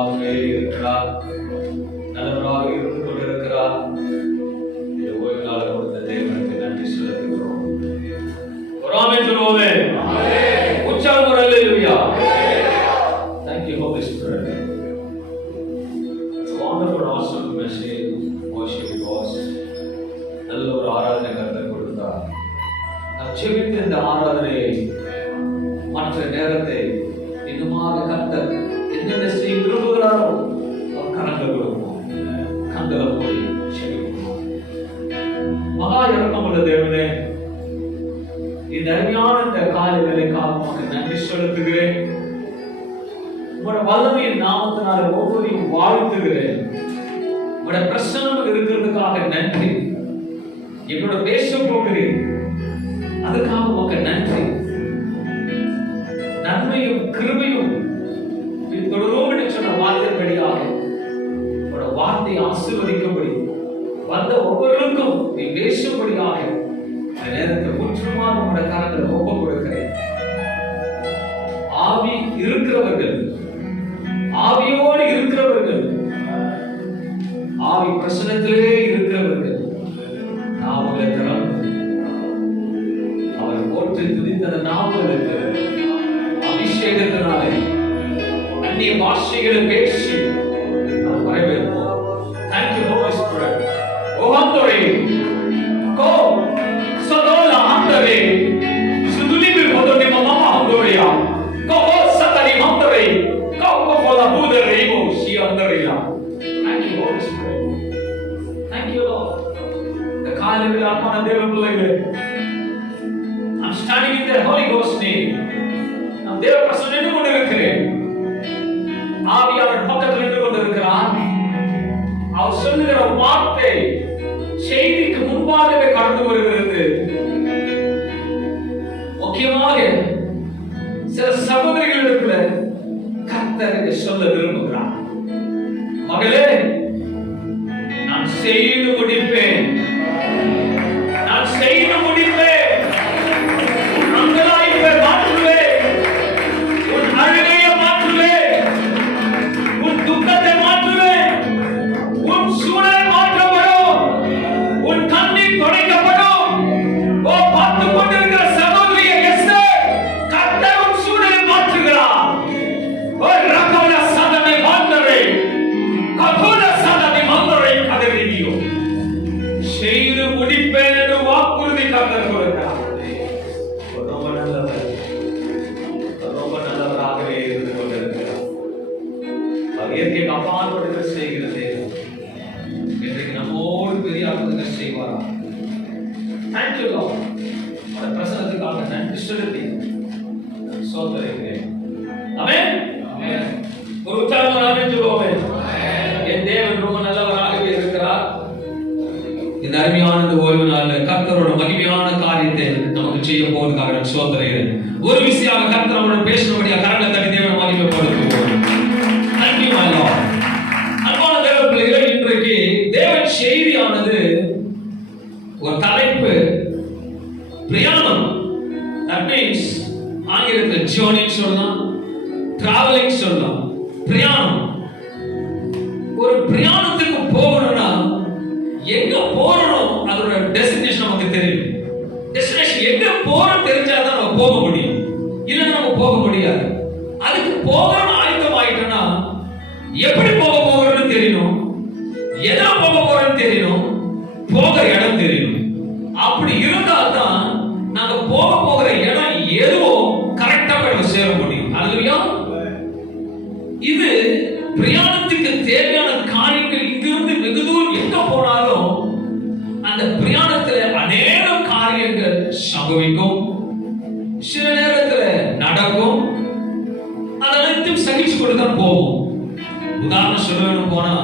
நல்லவராகவே இருக்கிறார், நல்லவராக இருந்து கொண்டிருக்கிறார். இந்த ஓய்வு நாள் கொடுத்த தேவனுக்கு நன்றி செலுத்துகிறோம். ஒரு ஆமென் சொல்லுவோமே. உற்சாகம் ஒரு அல்லேலூயா. Thank you Holy Spirit. It's a wonderful awesome message worship it was. நல்ல ஒரு ஆராதனை கர்த்தர் கொடுத்தார். நாம் ஜெபித்த இந்த ஆராதனையை மற்ற நேரத்தை இன்னுமாக கர்த்தர் என்னென்ன செய்ய விரும்புகிறாரோ அவர் கரங்கள் கொடுப்போம். கண்களை போய் ஜெபிப்போம். மகா இரக்கமுள்ள தேவனே, இந்த அருமையான இந்த காலை வேளைக்காக உமக்கு நன்றி செலுத்துகிறேன். உங்களுடைய வல்லமையின் நாமத்தினால ஒவ்வொருவரையும் வாழ்த்துகிறேன். உங்களுடைய பிரசன்னம் இருக்கிறதுக்காக நன்றி. என்னோட பேச போகிறேன், அதுக்காக உமக்கு நன்றி. நன்மையும் கிருபையும் தொடரும் என்று சொன்ன வார்த்தைப்படியாக உங்களோட வார்த்தை ஆசீர்வதிக்கப்படி வந்த ஒவ்வொருவருக்கும் நீ பேசும்படியாக இந்த நேரத்தில் முற்றுமாக உங்களுடைய கரங்களை ஒப்புக் கொடுக்கிறேன். ஆவி இருக்கிறவர்கள், ஆவியோடு இருக்கிறவர்கள், ஆவி பிரசனத்திலே இருக்கிறவர்கள் நாவலை திறந்து அவர் போற்றி துதித்த நாவலுக்கு அபிஷேகத்தினாலே அந்நிய பாஷைகளை பேசி நாம் வரவேற்போம். Thank you Holy Spirit. ஓஹந்தோரே கோ சதோலா ஹந்தரே சுதுலிபி போதோனே மமா ஹந்தோரியா கோ சதரி ஹந்தரே கோ கோ போலா பூதரே மோ C ஹந்தரியா. Thank you Holy Spirit. Thank you Lord. The காலையில் ஆத்மான தேவ பிள்ளைகளே, I'm standing in the Holy Ghost name. நான் தேவ பிரசன்னம் நின்று கொண்டிருக்கிறேன். ஆவியானவர் பக்கத்தில் நின்று கொண்டிருக்கிறார். அவர் சொல்லுகிற வார்த்தை செய்திக்கு முன்பாகவே கடந்து வருகிறது. முக்கியமாக சில சகோதரிகளிடத்துல கர்த்தர் சொல்ல விரும்புகிறார். மகளே, நான் செய்து முடிப்பேன், நான் செய்து முடிப்பேன், உன் அங்கலாய்ப்பை மாற்றுவேன், உன் அழுகையை மாற்றுவேன், உன் துக்கத்தை மாற்றுவேன், உன் சூழல் மாற்றப்படும், உன் கண்ணீர் துடைக்கப்படும். ஓ, பார்த்துக் கொண்டிருக்கிற சகோதரியை எஸ்தர், கர்த்தர் உன் சூழலை மாற்றுகிறார். ஓ, ரகவல சதனை மாந்தரை கபோல சதனை மாந்தரை கதறியோ செய்து முடிப்பேன் என்று வாக்குறுதி கர்த்தர் கொடுக்கிறார். ரொம்ப நல்லவர், ரொம்ப நல்லவராகவே இருந்து கொண்டிருக்கிறார். அவர் இயற்கைக்கு அப்பாற்படுகிற செய்கிறது. இன்றைக்கு நம்மோடு பெரிய அற்புதங்கள் செய்வாரா? Thank you Lord. அந்த பிரசன்னத்துக்காக நன்றி செலுத்தி சோதரிக்கிறேன். ஆமென். ஒரு உற்சாகமான ஆமென் சொல்லுவோமே. என் தேவன் ரொம்ப நல்லவராகவே இருக்கிறார். இந்த அருமையான இந்த ஓய்வு நாளில் கர்த்தரோட மகிமையான காரியத்தை நமக்கு செய்ய போவதற்காக நான் சோதரிக்கிறேன். ஒரு விஷயமாக கர்த்தர் நம்மளோட பேசினபடியாக கரங்களை தட்டி தேவனை மகிமைப்படுத்துவோம். Thank you my Lord. அன்பான தேவ பிள்ளைகளே, இன்றைக்கு தேவ செய்தியானது ஒரு தலைப்பு பிரயாணம். That means ஆங்கிலத்தில் journey சொல்லலாம், traveling சொல்லலாம். பிரயாணம். ஒரு பிரயாணத்துக்கு போகணும்னா எங்க போறோம் அதோட டெஸ்டினேஷன் நமக்கு தெரியும். டெஸ்டினேஷன் எங்க போறோம் தெரிஞ்சாதான் நம்ம போக முடியும், இல்லைன்னா நம்ம போக முடியாது. அதுக்கு போகணும் ஆயத்தம் ஆயிட்டோம்னா எப்படி போக போகிறோம்னு தெரியணும், எதா போக போறோம்னு தெரியணும், போகிற இடம் தெரியணும். அப்படி இருந்தால்தான் நாங்க போக போகிற இடம் எதுவோ கரெக்டா போய் சேர முடியும். அல்லையா? இது பிரயாணத்துக்கு தேவையான காரியங்கள் இங்கிருந்து வெகு தூரம் எங்க போனாலும் அந்த பிரயாணத்துல அநேக காரியங்கள் சம்பவிக்கும், சில நேரத்துல நடக்கும். அதனைத்தும் சகிச்சு கொண்டுதான் போவோம். உதாரணம் சொல்ல வேணும் போனா,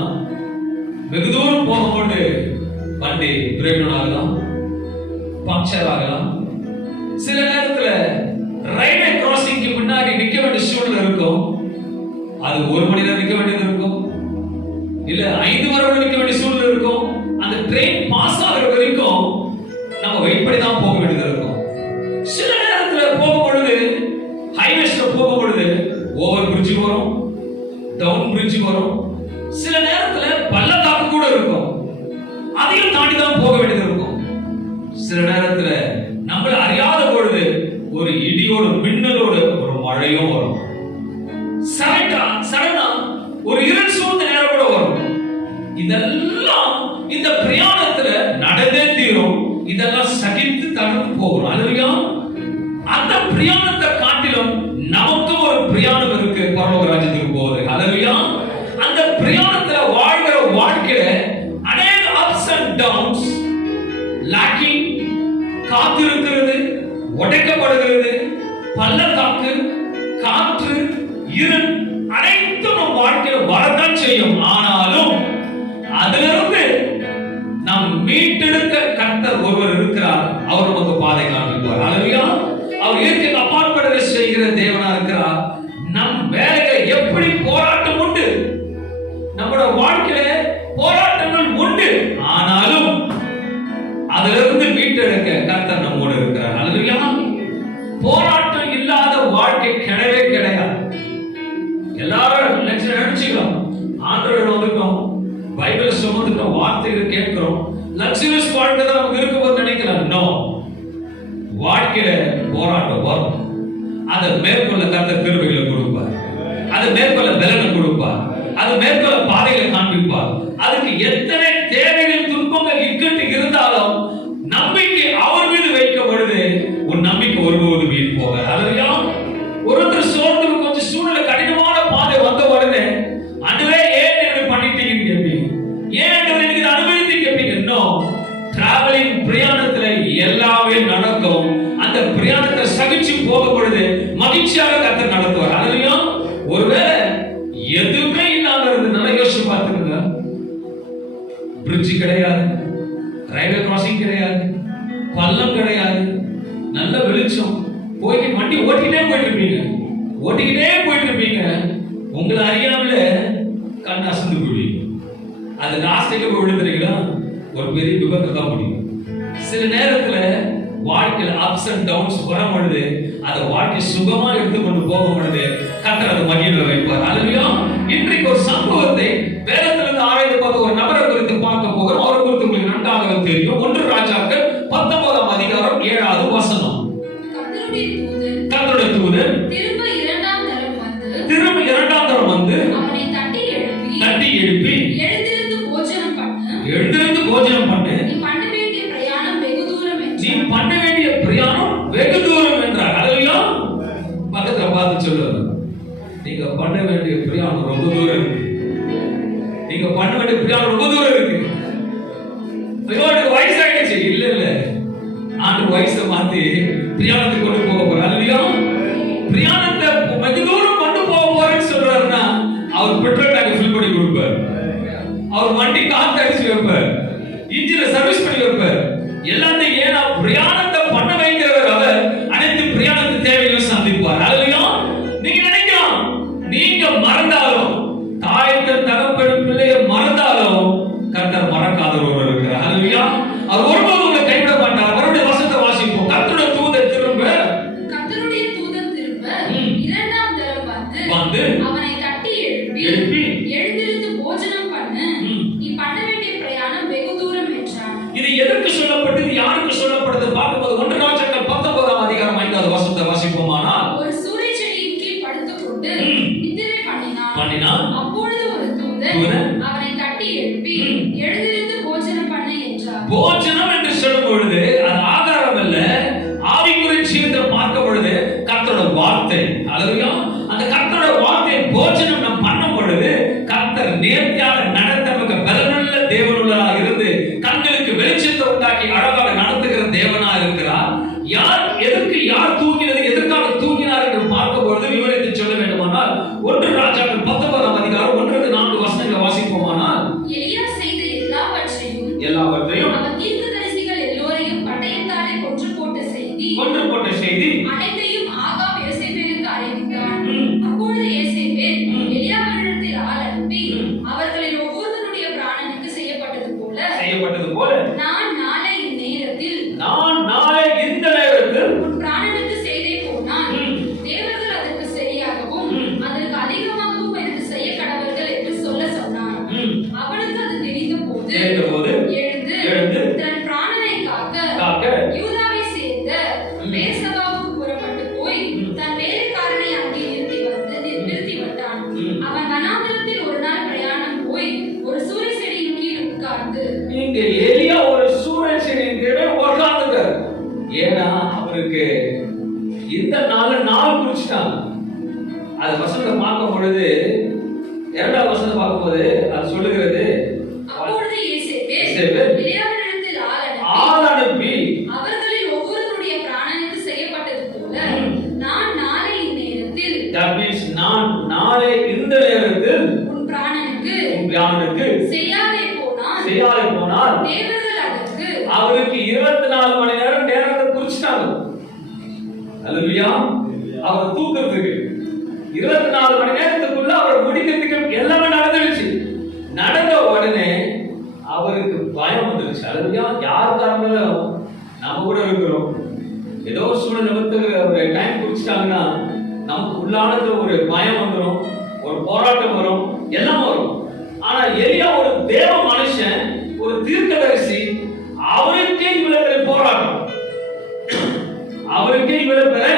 வெகு தூரம் போகும்போது வண்டி பிரேக் டவுன் ஆகலாம், பஞ்சர் ஆகலாம். சில நேரத்துல ரயில்வே கிராசிங்க்கு முன்னாடி நிக்க வேண்டிய சூழ்நிலை இருக்கும். அது 1 மணி நேரம் நிக்க வேண்டியது இருக்கும், இல்ல 5 மணி நிக்க வேண்டிய சூழ்நிலை இருக்கும். அந்த ட்ரெயின் பாஸ் ஆகிற வரைக்கும் நம்ம வெயிட் பண்ணி தான் போக வேண்டியது இருக்கும். சில நேரத்துல போகும் பொழுது ஹைவேஸ்ல போகும் பொழுது ஓவர் பிரிட்ஜ் வரும், டவுன் பிரிட்ஜ் வரும், சில நேரத்துல பள்ளத்தாக்கு கூட இருக்கும், அதையும் தாண்டி தான் போக வேண்டியது இருக்கும். சில நேரத்துல நம்மள அறியாத பொழுது ஒரு இடியோட மின்னலோட ஒரு மழையும் வரும், சடனா ஒரு இருள் சூழ்ந்த நேரம் கூட வரும். இதெல்லாம் இந்த பிரயாணத்துல நடந்தே தீரும். இதெல்லாம் சகித்து தடுத்து போகிறோம். அல்லையா? அந்த பிரயாணத்தை காட்டிலும் நமக்கு ஒரு பிரயாணம் இருக்கு, பரலோக ராஜ்யத்துக்கு போகுது. அல்லையா? அந்த பிரயாணத்துல வாழ்கிற வாழ்க்கையில அநேக அப்ஸ் அண்ட் டவுன்ஸ், லாக்கிங், காத்திருக்கிறது, உடைக்கப்படுகிறது, பள்ளத்தாக்கு, காற்று, இருள் அனைத்தும் நம் வாழ்க்கையில வரதான் செய்யும். ஆனாலும் அதிலிருந்து நாம் மீட்டெடுக்க கர்த்தர் ஒருவர் இருக்கிறார். அவர் நமக்கு பாதை காண்பிப்பார். அல்லேலூயா. அவர் இயற்கை அப்பாற்பட்டதை செய்கிற தேவனா இருக்கிறார். நம் வேலைகளை எப்படி போராட்டம் உண்டு, நம்முடைய வாழ்க்கையில போராட்டங்கள் உண்டு, ஆனாலும் அதிலிருந்து மீட்டெடுக்க கர்த்தர் நம்மோடு இருக்கிறார். அல்லேலூயா. போராட்டம் இல்லாத வாழ்க்கை கிடையவே கிடையாது. எல்லாரும் நினைச்சுக்கிறோம், ஆண்டவரோட வந்துட்டோம், பைபிள் சுமந்துட்டோம், வார்த்தைகள் கேட்கிறோம், லக்ஸரியஸ் வாழ்க்கை தான் நமக்கு இருக்கும்போது நினைக்கலாம். நோ, வாழ்க்கையில போராட்டம் வரும். அதை மேற்கொள்ள கர்த்தர் கிருபைகளை கொடுப்பார், அதை மேற்கொள்ள பலனை கொடுப்பார், அதை மேற்கொள்ள பாதைகளை காண்பிப்பார். அதுக்கு எத்தனை தேவைகள், துன்பங்கள், இக்கட்டு இருந்தாலும் நம்பிக்கை அவர் மீது வைக்கும் பொழுது உன் நம்பிக்கை ஒருபோது வீண் போகாது. அல்லேலூயா. ஒருத்தர் சோர்ந்து கொஞ்சம் சூழ்நிலை கடினமான பாதை வந்த உடனே ஆண்டவரே ஏன் இப்படி பண்ணிட்டீங்கன்னு கேட்பீங்க, ஏன் ஆண்டவரே இதை அனுபவித்து கேட்பீங்க. இன்னும் டிராவலிங் பிரயாணத்துல எல்லாமே நடக்கும். அந்த பிரயாணத்தை சகிச்சு போகும் பொழுது மகிழ்ச்சியாக கர்த்தர் நடத்துவார். அல்லேலூயா. ஒருவேளை எதுவுமே இல்லாம இருந்து நல்லா யோசிச்சு பார்த்துக்கோங்க. பிரிட்ஜ் கிடையாது, ரயில்வே கிராசிங் கிடையாது, பள்ளம் கிடையாது, நல்ல வெளிச்சம், போயிட்டு வண்டி ஓட்டிக்கிட்டே போயிட்டு இருப்பீங்க. உங்களை அறியாமல கண் அசந்து போடுவீங்க. அது லாஸ்ட்டுக்கு போய் விழுந்துறீங்களா, ஒரு பெரிய விபத்து தான் முடியும். சில நேரத்துல வாழ்க்கையில் அப்ஸ் அண்ட் டவுன்ஸ் வரும் பொழுது அதை வாழ்க்கை சுகமா எடுத்துக்கொண்டு போகும் பொழுது கர்த்தர் அதை மகிழ்ச்சியில் வைப்பார். அல்லேலூயா. இன்றைக்கு ஒரு சம்பவத்தை வேதத்திலிருந்து ஆராய்ந்து பார்த்து ஒரு நபரை குறித்து பார்க்க போகிறோம். அவரை குறித்து உங்களுக்கு நன்றாக தெரியும். 1 ராஜாக்கள் 19ஆம் அதிகாரம் 7வது வசனம். கர்த்தருடைய தூதன் திரும்ப இரண்டாம் தரம் வந்து அவனை தட்டி எழுப்பி எழுந்திருந்து போஜனம் பண்ணு, நீ பண்ண வேண்டிய பிரயாணம் வெகு தூரம் என்றார். அல்லேலூயா. பக்கத்துல பார்த்து சொல்லுங்க, நீங்க பண்ண வேண்டிய பிரயாணம் ரொம்ப தூரம் இருக்கு. நீங்க பண்ண வேண்டிய பிரயாணம் ரொம்ப தூரம் இருக்கு. வயசாயிடுச்சு. இல்ல, ஆண்டு வயசை மாத்தி பிரயாணத்துக்கு கொண்டு போக போறார். அல்லேலூயா. பிரயாணத்தை வெகு தூரம் கொண்டு போக போறேன்னு சொல்றாருன்னா அவர் பெட்ரோல் டேங்க் ஃபில் பண்ணி கொடுப்பார், அவர் வண்டி காத்து அடிச்சு வைப்பார், இன்ஜினை சர்வீஸ் பண்ணி வைப்பார். எல்லாத்தையும் ஏன்னா பிரயாணத்தை பண்ண வைக்கிறவர் அவர் அனைத்து பிரயாணத்து தேவைகளும் சந்திப்பார். அல்லேலூயா. நீங்க நினைக்கலாம், நீங்க மறந்தாலும், தாயத்தின் தகப்பன் பிள்ளையை மறந்தாலும் கர்த்தர் மறக்காத ஒருவர் இருக்கிறார். அல்லேலூயா. அவர் ஒருபோதும் உங்களை கைவிட மாட்டார். அவருடைய வசனத்தை வாசிப்போம். கர்த்தருடைய தூதன் திரும்ப இரண்டாம் தரம் வந்து அவனை தட்டி எழுப்பி எழுந்திருந்து போஜனம் பண்ணு, நீ பண்ண வேண்டிய பிரயாணம் வெகு தூரம் என்றான். இது எதற்கு சொல்லப்பட்டது, யாருக்கு சொல்லப்பட்டது பார்க்கும்போது 1 ராஜாக்கள் 19ஆம் அதிகாரம் 5வது வசனத்தை வாசிப்போமானால், ஒரு சூரை செடியின் கீழ் படுத்துக்கொண்டு நித்திரை பண்ணினான். அப்பொழுது ஒரு தூதன் அவனை தட்டி எழுப்பி எழுந்திருந்து போஜனம் பண்ணு என்றார். போஜனம் என்று சொல்லும் பொழுது அது ஆகாரம் அல்ல, ஆவிக்குரிய ஜீவிதத்தை பார்க்கும் பொழுது கர்த்தரோட வார்த்தை. அல்லேலூயா. அந்த கர்த்தரோட வார்த்தை போஜனம் நாம் பண்ணும் பொழுது கர்த்தர் நேர்த்தியாக நடத்த நமக்கு பலனுள்ள தேவனுள்ளதாக இருந்து கண்களுக்கு வெளிச்சத்தை உண்டாக்கி அழகாக நடத்துகிற தேவனா இருக்கிறார். யார் தூங்கினது, எதற்காக தூங்கினார் என்று பார்க்கும் பொழுது விவரித்து சொல்ல வேண்டுமானால் 1 ராஜாக்கள் 19ஆம் அதிகாரம் 1-4 வசனங்களை வாசிப்போமானால், எலியா செய்த எல்லாவற்றையும் அவன் தீர்க்கதரிசிகள் எல்லோரையும் பட்டயத்தாலே கொன்று போட்ட செய்தி அனைத்தையும் ஆகாப் யோசேப்பிற்கு அறிவித்தான். அப்பொழுது யோசேப்பேல் எலியாவினிடத்தில் ஆள் அனுப்பி அவர்களில் ஒவ்வொருவருடைய பிராணனுக்கு செய்யப்பட்டது போல நான் நாளை இந்த நேரத்தில் உன் பிராணனுக்கு செய்தே போனால் தேவர்கள் அதற்கு சரியாகவும் அதற்கு அதிகமாகவும் எனக்கு செய்ய முடிச்சிட்டாங்க. அது வசனத்தை பார்க்கும் பொழுது 2வது வசனத்தை பார்க்கும்போது அது சொல்லுகிறது, அப்பொழுது யோசேப்பு எலியாவினிடத்தில் ஆள் அனுப்பி அவர்களில் ஒவ்வொருவருடைய பிராணனுக்கு செய்யப்பட்டது போல நான் நாளை இந்நேரத்தில், that means நான் நாளை இந்த நேரத்தில் உன் பிராணனுக்கு செய்யாதே போனால் தேவர்கள் அதற்கு அவருக்கு 24 மணி நேரம் நேரத்தை குறிச்சிட்டாங்க. அல்லேலூயா. அவர் தூக்கிறதுக்கு 24 மணி நேரத்துக்குள்ள அவர் முடிக்கிறதுக்கு எல்லாமே நடந்துருச்சு. நடந்த உடனே அவருக்கு பயம் வந்துருச்சு. அல்லேலூயா. யாருக்கா இருந்தாலும் நம்ம கூட இருக்கிறோம், ஏதோ ஒரு சூழ்நிலை ஒரு டைம் குறிச்சிட்டாங்கன்னா நமக்கு உள்ளானது ஒரு பயம் வந்துடும், ஒரு போராட்டம் வரும், எல்லாம் வரும். ஆனா எலியா ஒரு தேவ மனுஷன், ஒரு தீர்க்கதரிசி, அவருக்கே இவ்வளவு பெரிய போராட்டம், அவருக்கே இவ்வளவு பெரிய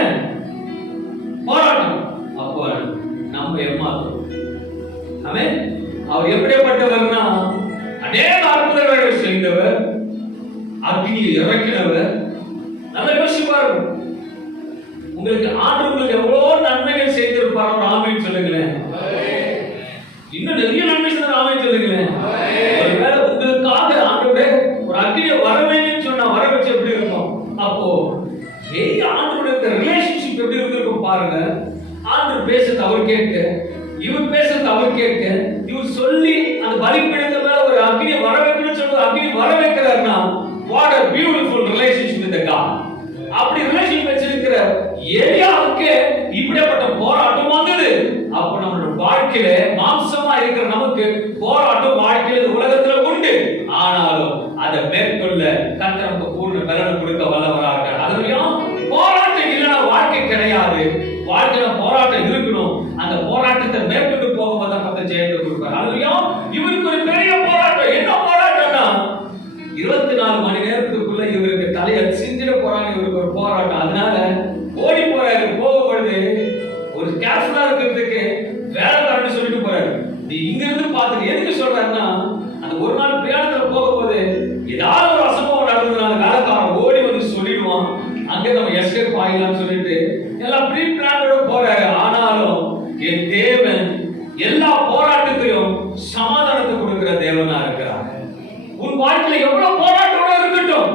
போராட்டம். அப்போ நம்ம ஏமாத்தோம். ஆமென். அவர் எப்படிப்பட்டவர்னா அநேக அற்புதங்களை செய்தவர், அக்னியை இறக்கினவர். நம்ம யோசிப்பாரு, உங்களுக்கு ஆண்டவருக்கு எவ்வளவு நன்மைகள் செய்திருப்பாரோ. ஆமென் சொல்லுங்களேன். இன்னும் நிறைய நன்மை செய்த ஆமென் சொல்லுங்களேன். ஒருவேளை உங்களுக்காக ஆண்டவரே ஒரு அக்னியை வர வேண்டும் சொன்னா வர வச்சு எப்படி இருக்கும்? அப்போ ஆண்டவருடைய ரிலேஷன்ஷிப் எப்படி இருந்திருக்கும் பாருங்க. ஆண்டவர் பேசுறது அவர் கேட்க, இவர் பேசுறது அவர் கேட்க, இவர் சொல்லி அந்த பலிபீடத்து மேல ஒரு அக்னியை வர வைக்கணும்னு சொல்றது அக்னி வர வைக்கிறாருன்னா what a beautiful relationship with the God. அப்படி ரிலேஷன் வச்சிருக்கிற எலியாவுக்கு இப்படிப்பட்ட போராட்டம் வந்தது. அப்ப நம்மளோட வாழ்க்கையில மாம்சமா இருக்கிற நமக்கு போராட்டம் வாழ்க்கையில உலகத்துல உண்டு. ஆனாலும் அதை மேற்கொள்ள கர்த்தர் நமக்கு பூர்ண பலன் கொடுக்க வல்லவராக. அதுலயும் போராட்டம் இல்லைன்னா வாழ்க்கை கிடையாது. வாழ்க்கையில போராட்டம் இருக்கணும். அந்த போராட்டத்தை மேற்கொண்டு போகும்போது தான் கர்த்தர் ஜெயத்தை கொடுப்பார். அதுலயும் இவருக்கு ஒரு பெரிய போராட்டம். என்ன போராட்டம்னா 24 மணி நேரத்துக்குள்ள இவருக்கு தலையை சிந்திட போறாங்க. இவருக்கு ஒரு போராட்டம். அதனால ஓடி போறாரு. போகும்பொழுது ஒரு கேர்ஃபுல்லா இருக்கிறதுக்கு வேலைக்காரன்னு சொல்லிட்டு போறாரு. நீ இங்க இருந்து பார்த்துட்டு எதுக்கு சொல்றாருன்னா, அந்த ஒரு நாள் பிரயாணத்துல போகும்போது ஏதாவது ஒரு அசம்பவம் நடந்ததுனால வேலைக்காரன் ஓடி வந்து சொல்லிடுவான். அங்க நம்ம எஸ்கேப் ஆகலாம்னு சொல்லிட்டு எல்லாம் ப்ரீ பிளானோட போறாரு. ஆனாலும் என் தேவன் எல்லா போராட்டத்திலும் சமாதானத்தை கொடுக்கிற தேவனா இருக்கிறார். உன் வாழ்க்கையில எவ்வளவு போராட்டத்தோட இருக்கட்டும்,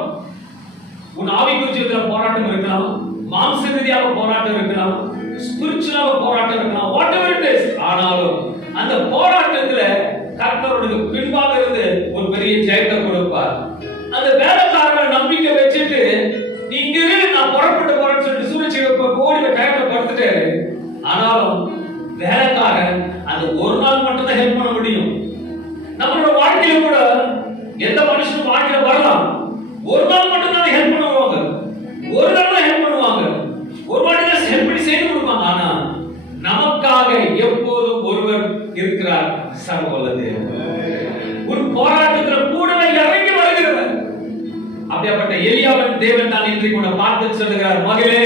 உன் ஆவிக்குரிய ஜீவிதத்துல போராட்டம் இருக்கலாம், மாம்ச ரீதியாக போராட்டம் இருக்கலாம், ஸ்பிரிச்சுவலாக போராட்டம் இருக்கலாம், வாட் எவர் இட் இஸ். ஆனாலும் அந்த போராட்டத்துல கர்த்தருடைய பின்பாக இருந்து ஒரு பெரிய ஜெயத்தை கொடுப்பார். அந்த வேலைக்காரனை நம்பிக்கை வச்சுட்டு நீங்க நான் புறப்பட்டு போறேன்னு சொல்லிட்டு சூழ்ச்சியை கோடி டைம்ல படுத்துட்டு, ஆனாலும் வேலைக்காரன் அந்த ஒரு நாள் மட்டும் தான் ஹெல்ப் பண்ண முடியும். நம்மளோட வாழ்க்கையில கூட எந்த மனுஷனும் வாழ்க்கையில வரலாம், ஒரு நாள் மட்டும் தான் ஹெல்ப் பண்ணுவாங்க, ஒரு நாள் தான் ஹெல்ப் பண்ணுவாங்க, ஒரு வாட்டி தான் ஹெல்ப் பண்ணி செய்து கொடுப்பாங்க. ஆனா நமக்காக எப்போதும் ஒருவர் இருக்கிறார், சர்வவல்ல தேவன். உன் போராட்டத்தில் கூடவே இறங்கி வருகிறவர். அப்படிப்பட்ட எலியாவின் தேவன் தான் இன்றைக்கு உன்னை பார்த்து சொல்லுகிறார், மகளே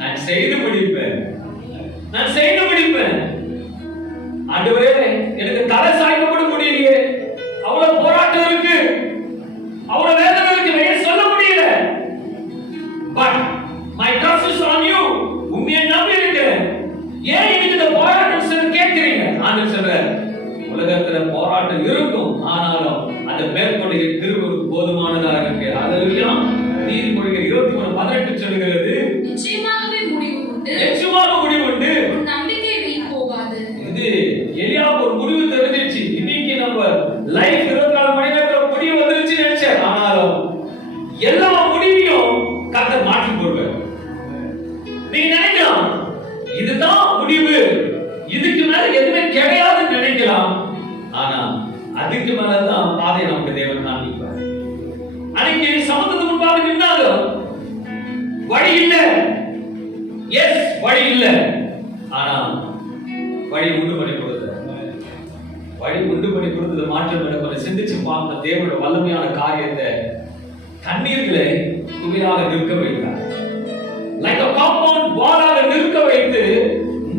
நான் செய்து முடிப்பேன், நான் செய்து முடிப்பேன். ஆண்டவரே எனக்கு தலை சாய்க்க கூட முடியலையே, அவ்வளவு போராட்டம் இருக்கு, அவ்வளவு வேதனை இருக்கு, வெளியே சொல்ல முடியல. But my trust is on you. உண்மையை நம்பி இருக்கிறேன். ஏன் எனக்கு இந்த போராட்டம் சொல்ல கேட்கிறீங்க? ஆண்டவர் சொல்றார், உலகத்துல போராட்டம் இருக்கும், ஆனாலும் அதை மேற்கொள்ள கிருபை போதுமானதா இருக்கு. அதெல்லாம் நீதிமொழிகள் 23:18 சொல்லுகிறது, நிச்சயமாகவே முடிவு உண்டு, நிச்சயமாக முடிவு உண்டு, நம்பிக்கை வீண் போகாது. இது எலியாவுக்கு ஒரு முடிவு தெரிஞ்சிச்சு. இன்னைக்கு நம்ம லைஃப் 24 மணி நேரத்துல முடிவு வந்துருச்சு நினைச்சேன். ஆனாலும் எல்லா முடிவையும் கர்த்தர் மாற்றி போடுவார். நீங்க நினைக்கலாம் இதுதான் முடிவு, இதுக்கு மேல எதுவுமே கிடையாதுன்னு நினைக்கலாம். ஆனா அதுக்கு மேலதான் பாதை நமக்கு தேவன் காண்பிப்பார். அன்னைக்கு சமுத்திரத்துக்கு முன்பாக நின்னாலும் வழி இல்ல, எஸ் வழி இல்ல, ஆனா வழி உண்டு பண்ணி கொடுத்தார். வழி உண்டு பண்ணி கொடுத்தது மாற்றம் கொஞ்சம் சிந்திச்சு பார்த்த தேவனோட வல்லமையான காரியத்தை தண்ணீர்களை துணையாக நிற்க வைத்தார். லைக் a compound வாலாக நிற்க வைத்து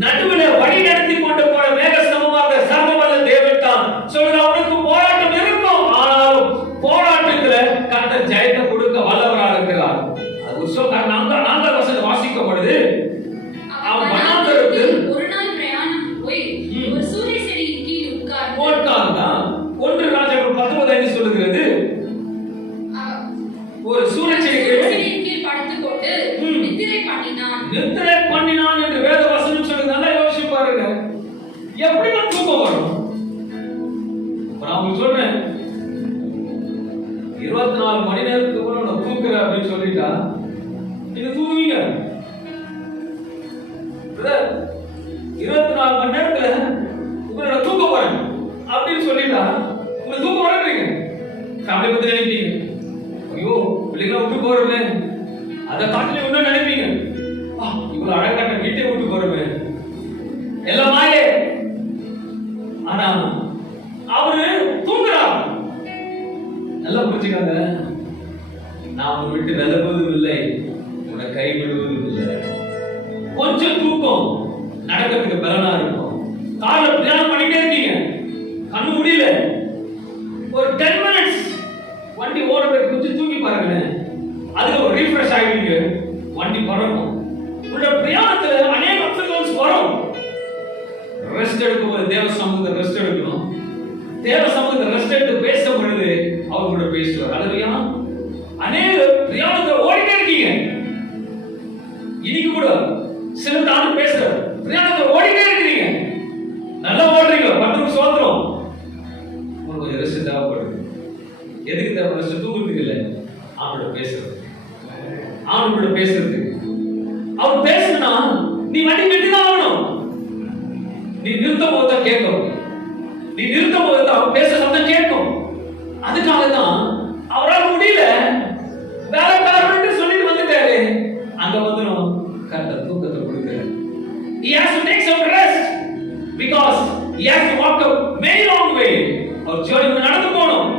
நடுவில் வழி நடத்தி கொண்டு போன மேக சமமாக சர்வவல்ல தேவன் தான் சொல்ற, அவனுக்கு போராட்டம் இருக்கும், ஆனாலும் போராட்டத்துல கர்த்தர் ஜெயத்தை கொடுக்க வல்லவராக இருக்கிறார். அது நாங்கள் வசனம் வாசிக்கும் பொழுது அவன் எப்படிதான் தூக்கம் வரும்? நான் உங்களுக்கு சொல்றேன், 24 மணி நேரத்துக்கு அப்புறம் நான் தூக்குறேன் அப்படின்னு சொல்லிட்டா நீங்க தூங்குவீங்க. 24 மணி நேரத்துல உங்களோட தூக்க போறேன் அப்படின்னு சொல்லிட்டா உங்க தூக்கம் வரீங்க. ஃபேமிலி பத்தி நினைப்பீங்க, ஐயோ பிள்ளைகளை விட்டு போறோமே, அதை காட்டில இன்னும் நினைப்பீங்க, இவ்வளவு அழகாட்ட வீட்டை விட்டு போறோமே, எல்லாம் மாயே. ஆனா அவரு தூங்குறார். நல்லா புரிஞ்சுக்காங்க, நான் உன்னை விட்டு விலகுவதும் இல்லை, உன்னை கைவிடுவதும் இல்லை. கொஞ்சம் தூக்கம் நடக்கிறதுக்கு பலனா இருக்கும். காலை பிரயாணம் பண்ணிட்டே இருக்கீங்க, கண்ணு முடியல, ஒரு 10 minutes வண்டி ஓடுறது கொஞ்சம் தூங்கி பாருங்களேன், அதுல ஒரு ரீஃப்ரெஷ் ஆகிடுவீங்க, வண்டி பறக்கும். உங்களோட பிரயாணத்துல அநேக அப்சர்வன்ஸ் வரும். ரெஸ்ட் எடுக்கும்போது தேவ சமூகத்தை ரெஸ்ட் எடுக்கணும். தேவ சமூகத்தை ரெஸ்ட் எடுத்து பேச பொழுது அவர் கூட பேசுவார். அல்லையா? அநேக பிரயாணத்தை ஓடிட்டே இருக்கீங்க. இன்னைக்கு கூட சில நாள் பேசுற பிரயாணத்தை ஓடிட்டே இருக்கிறீங்க, நல்லா ஓடுறீங்க, பண்றது சோதரம். உங்களுக்கு கொஞ்சம் ரெஸ்ட் தேவைப்படுது. எதுக்கு தேவை ரெஸ்ட்? தூங்குறதுக்கு இல்லை, அவனோட பேசுறது, அவனோட பேசுறது. அவன் பேசுனா நீ வண்டி நிறுத்திதான் ஆகணும். நீ நிறுத்தும் போது தான் கேட்கும், நீ நிறுத்தும் போது தான் அவன் பேச சத்தம் கேட்கும். அதுக்காக தான் அவரால் முடியல, வேற காரணம் சொல்லிட்டு வந்துட்டாரு. அங்க வந்துடும் கரெக்டா தூக்கத்தை கொடுக்கிறார். He has to take some rest because he has to walk a very long way. அவர் ஜோடி நடந்து போகணும்.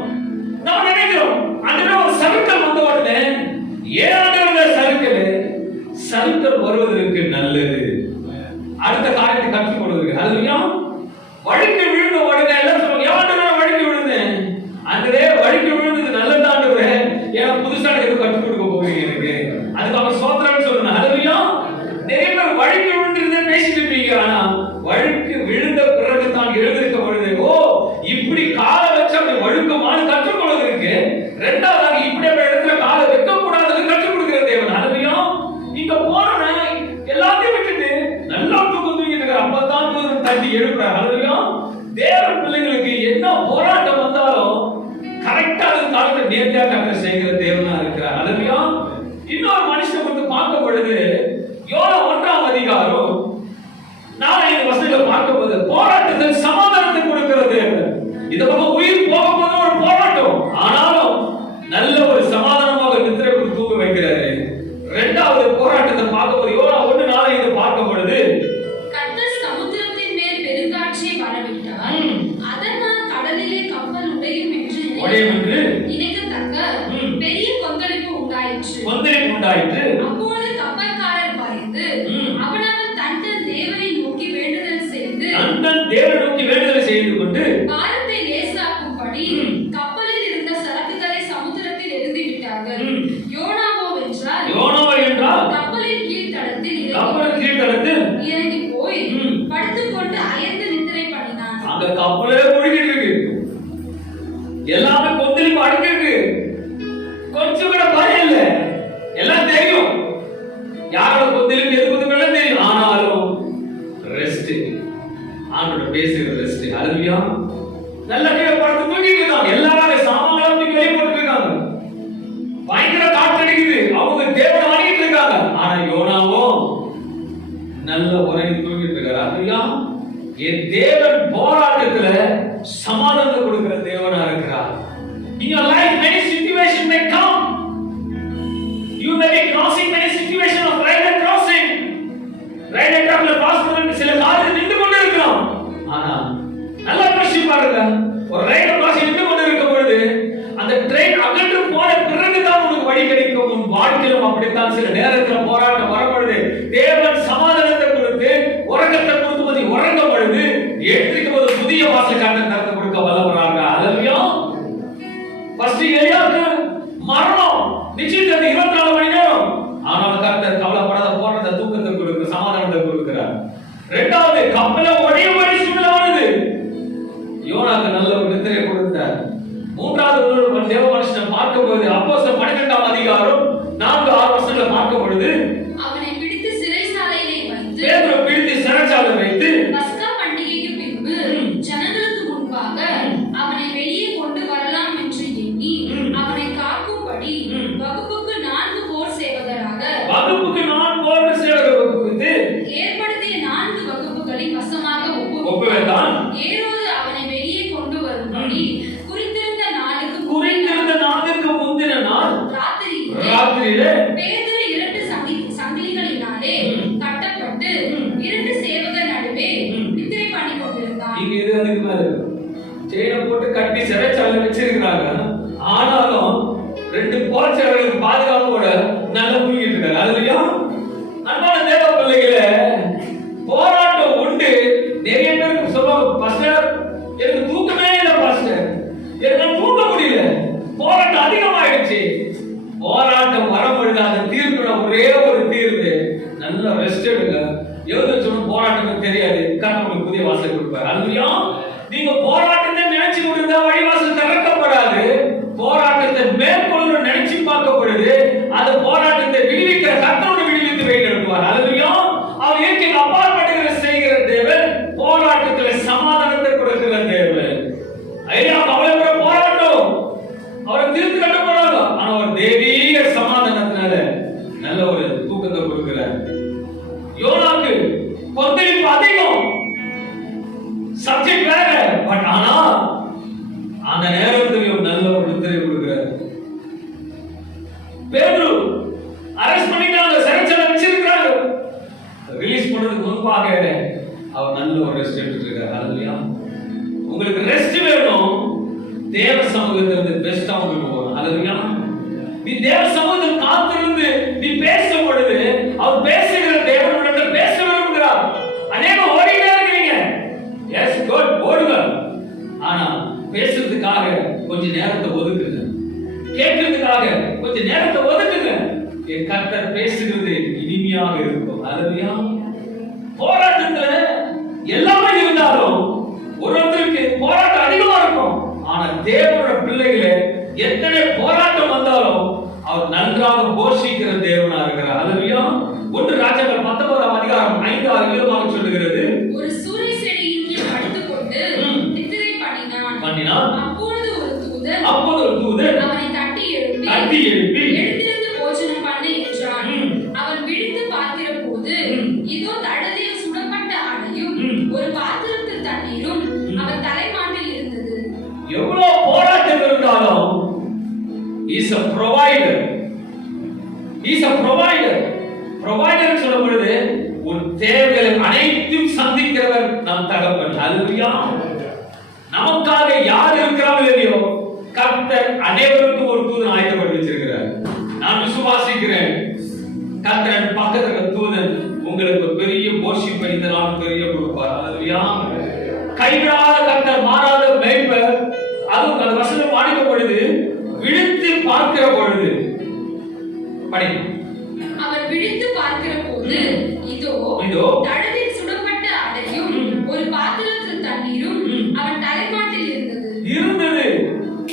நம்ம நினைக்கிறோம் அந்த ஒரு சறுக்கல் வந்த உடனே ஏன் சறுக்கல் வருவதற்கு நல்லது, அடுத்த காரியத்தை கற்றுக் கொடுவதற்கு. அல்லையா? வழுக்கி விழுந்த உடனே எல்லாம் சொல்லுவாங்க, ஏன் வழுக்கி விழுந்தேன்? அன்றே வழுக்கி விழுந்தது நல்லதாண்டவரே, ஏன் புதுசா எனக்கு கற்றுக் கொடுக்க போறீங்க எனக்கு, அதுக்கு அவர் சோத்திரம்னு சொல்லணும். அல்லையா? நிறைய பேர் வழுக்கி விழுந்துருந்தே பேசிட்டு இருப்பீங்க, ஆனா வழுக்கு விழுந்த பிறகு தான் எழுந்திருக்க பொழுது, ஓ இப்படி காலை வச்சு அப்படி வழுக்கமான கற்றுக் கொடுவதற்கு, ரெண்டாவதாக இப்படி இடத்துல காலை வைக்க கூடாதுன்னு கற்றுக் கொடுக்கிற தேவன். அல்லையா? நீங்க போன எல்லாத்தையும் விட்டுட்டு நல்லா தூக்கம் தூங்கிட்டு இருக்க அப்பதான் தட்டி எழுப்புறாரு. அல்லையா? தேவன் பிள்ளைகளுக்கு என்ன போராட்டம் வந்தாலும் கரெக்டா அது காலத்தை நேர்த்தியா கற்று செய்கிற தேவனா இருக்கிறார். அல்லையா? இன்னொரு மனுஷனை வந்து பார்க்கும் பொழுது யோனா 1ஆம் அதிகாரம் 4-5 வசனங்களை பார்க்கும்போது போராட்டத்தில் சமாதானத்தை கொடுக்கிறது. இந்த பக்கம் உயிர் போக போது ஒரு போராட்டம், ஆனாலும் நல்ல ஒரு சமாதானமாக நித்திரை கொடுத்து தூங்க வைக்கிறாரு. இரண்டாவது போராட்டத்தை பார்க்கும்போது யோனா 1:4 பார்க்கும் பொழுது கர்த்தர் சமுத்திரத்தின் மேல் பெருங்காற்றை வரவிட்டார், அதனால் கடலிலே கப்பல் உடையும் என்று நினைக்கத்தக்க பெரிய கொந்தளிப்பு உண்டாயிற்று. அப்பொழுது கப்பல்காரர் பயந்து அவனவன் தன் தேவனை நோக்கி வேண்டுதல் செய்து கொண்டு பாரத்தை லேசாக்கும்படி கப்பலில் இருந்த சரக்குகளை சமுத்திரத்தில் எறிந்து விட்டார்கள். யோனாவோ என்றால் கப்பலின் கீழ்த்தளத்தில் இறங்கி போய் படுத்துக்கொண்டு அயர்ந்து நித்திரை பண்ணினான். அங்க கப்பலே முழுகிட்டு இருக்கு, எல்லாமே கொந்தளிப்பு அடங்கிருக்கு, கொஞ்சம் கூட பயம் இல்ல, எல்லாம் தெரியும் யாரோட கொந்தளிப்பு எது கொந்தளிப்பு தெரியும், ஆனாலும் ரெஸ்ட், ஆண்டோட பேசுகிற ரெஸ்ட். அல்லையா? நல்ல கீழே படுத்து தூங்கிட்டு இருக்காங்க, எல்லாரும் சாமான்களும் தூக்கி வெளியே போட்டு இருக்காங்க, பயங்கர காற்றடிக்குது, அவங்க தேவனை ஆடிட்டு இருக்காங்க. ஆனா யோனாவோ நல்ல உறங்கி தூங்கிட்டு இருக்காரு. அல்லையா? என் தேவன் போராட்டத்துல சமாதானத்தை கொடுக்கிற தேவனா இருக்கிறார். In your life many situations may come, you may be crossing many situations of raider crossing, raider travel cross பண்ணி சில காரியங்கள் நின்று கொண்டு இருக்கிறோம். ஆனா நல்லா யோசிச்சு பாருங்க, ஒரு ரயில்வே கிராசிங் நின்று கொண்டு இருக்கும் பொழுது அந்த ட்ரெயின் அகன்று போன பிறகுதான் உனக்கு வழி கிடைக்கும். உன் வாழ்க்கையிலும் அப்படித்தான் சில நேரத்தில் போராட்டம் வரப்படுது. தேவன் சமாதானத்தை கொடுத்து உறக்கத்தை கொடுத்து நீ உறங்கும் பொழுது எழுந்திருக்கும் போது புதிய வாசல் கட்டத்தை கொடுக்க வல்லவராக. அல்லையா? ஃபர்ஸ்ட் எலியாவுக்கு மரணம் நிச்சயத்தை 24 மணி நேரம், ஆனால் கர்த்தர் கவலைப்படாத போராட்ட தூக்கத்தை கொடுக்க சமாதானத்தை கொடுக்கிறார். இரண்டாவது கப்பலை உடையும்படி சூழ்நிலை வருது, யோனாக்கு நல்ல ஒரு நித்திரை கொடுத்தார். மூன்றாவது ஒரு தேவ மனுஷனை பார்க்கும்போது அப்போஸ்தலர் 12ஆம் அதிகாரம் 4-6 வசனங்களை பார்க்கும் பொழுது அவனை பிடித்து சிறைச்சாலையிலே வைத்து பேதுரு பிடித்து சிறைச்சாலையில் வைத்து பஸ்கா பண்டிகைக்கு பின்பு ஒப்புவித்தான். ஏரோது அவனை வெளியே கொண்டு வரும்படி குறித்திருந்த நாளுக்கு முந்தின நாள் ராத்திரியிலே பேதுரு 2 சங்கிலிகளினாலே கட்டப்பட்டு 2 சேவகர் நடுவே நித்திரை பண்ணி கொண்டிருந்தான். இங்க இது அதுக்கு மேல செயினை போட்டு கட்டி சிறைச்சாலை வச்சிருக்கிறாங்க. ஆனாலும் 2 போலீசார்களுக்கு பாதுகாப்போட நல்லா தூங்கிட்டு இருக்காங்க. அதுலயா அன்பான தேவ பிள்ளைகளே, போராட்டம் உண்டு. நிறைய பேருக்கு சொல்லுவாங்க, பாஸ்டர் எனக்கு தூக்கமே இல்லை, பாஸ்டர் எனக்கு தூக்க முடியல, போராட்டம் அதிகமாயிடுச்சு. போராட்டம் வரும்பொழுது அந்த தீர்ப்பு ஒரே ஒரு தீர்வு, நல்ல ரெஸ்ட் எடுங்க. எவ்வளவு சொன்ன போராட்டம் தெரியாது, கர்த்தர் புதிய வாசல் கொடுப்பார். அதுலயா நீங்க போராட்டத்தை நினைச்சு கொடுத்தா வழிவாசல் திறக்கப்படாது. போராட்டத்தை மேற்கொள்ள நினைச்சு பார்க்கப்படுது. அந்த போராட்டத்தை விடுவிக்கிற கர்த்தரோட விடுவித்து வைத்திருப்பார். அதுலயும் அவர் இயற்கைக்கு அப்பாற்பட்டு செய்கிற தேவன், போராட்டத்தில் சமாதானத்தை கொடுக்கிற தேவன். ஐயா கவலைப்பட போராட்டம் அவரை தீர்த்து கட்டப்படாது. ஆனா ஒரு தெய்வீக சமாதானத்தினால நல்ல ஒரு தூக்கத்தை கொடுக்கிறார். யோனாக்கு கொந்தளிப்பு அதிகம், சப்ஜெக்ட் வேற, பட் ஆனா அந்த நேரத்திலும் நல்ல ஒரு நித்திரை கொடுக்கிறார். பேதுரு அரெஸ்ட் பண்ணிட்டாங்க, சிறைச்சாலை வச்சிருக்காங்க. ரிலீஸ் பண்ணதுக்கு முன்பாக அவர் நல்ல ஒரு ரெஸ்ட் எடுத்துட்டு இருக்காரு. அதுலயா உங்களுக்கு ரெஸ்ட் வேணும், தேவ சமூகத்திலிருந்து பெஸ்டா உங்களுக்கு வரும். அதுலயா நீ தேவ சமூகத்தில் காத்திருந்து நீ பேசும் பொழுது அவர் பேசுகிற தேவனுடன் பேச விரும்புகிறார். அநேகம் ஓடிட்டே இருக்கிறீங்க, எஸ் குட், ஓடுங்க. ஆனா பேசுறதுக்காக கொஞ்ச நேரத்தை ஒதுக்குங்க, கேட்கறதுக்காக கொஞ்ச நேரத்தை ஒதுக்குங்க. என் கர்த்தர் பேசுகிறது இனிமையாக இருக்கும். அதுலயா போராட்டத்துல எல்லாமே இருந்தாலும் ஒருத்தருக்கு போராட்டம் அதிகமா இருக்கும். ஆனா தேவனோட பிள்ளைகளே எத்தனை போராட்டம் வந்தாலும் அவர் நன்றாக போஷிக்கிற தேவனா இருக்கிறார். அதுலயா 1 ராஜாக்கள் 19ஆம் அதிகாரம் 5-6 விதமாக சொல்லுகிறது. ஒரு சூரிய செடியின் கீழ் படுத்துக்கொண்டு நித்திரை பண்ணினான். அப்பொழுது ஒரு தூதன் அவனை தட்டி எழுப்பி எழுந்திருந்து போஜனம் பண்ணு என்றான். அவன் விழித்து பார்க்கிற போது இதோ தடத்தில் சுடப்பட்ட அடையும் ஒரு பாத்திரத்தில் தண்ணீரும் அவன் தலைமாட்டில் இருந்தது. எவ்வளவு போராட்டம் இருந்தாலும் is a provider. Is a provider. provider சொல்லும் பொழுது உன் தேவைகளை அனைத்தும் சந்திக்கிறவர் நம் தகப்பன். அல்லேலூயா. நமக்காக யார் இருக்கிறார்கள் இல்லையோ கர்த்தர் அனைவருக்கும் ஒரு தூதன் ஆயத்தப்படுத்தி வச்சிருக்கிறார். நான் விசுவாசிக்கிறேன், கர்த்தர் பக்கத்துல தூதன் உங்களுக்கு ஒரு பெரிய போஷிப்பை இந்த நாள் பெரிய கொடுப்பார். அல்லேலூயா. கைவிடாத கர்த்தர், மாறாத மேய்ப்பர். அதுவும் அந்த வசனம் வாணிக்க பொழுது விழித்து பார்க்கிற பொழுது படி, அவர் விழித்து பார்க்கிற போது இதோ தடத்தில் சுடப்பட்ட அடையும் ஒரு பாத்திரத்தில் தண்ணீரும் அவன் தலைமாட்டில் இருந்தது.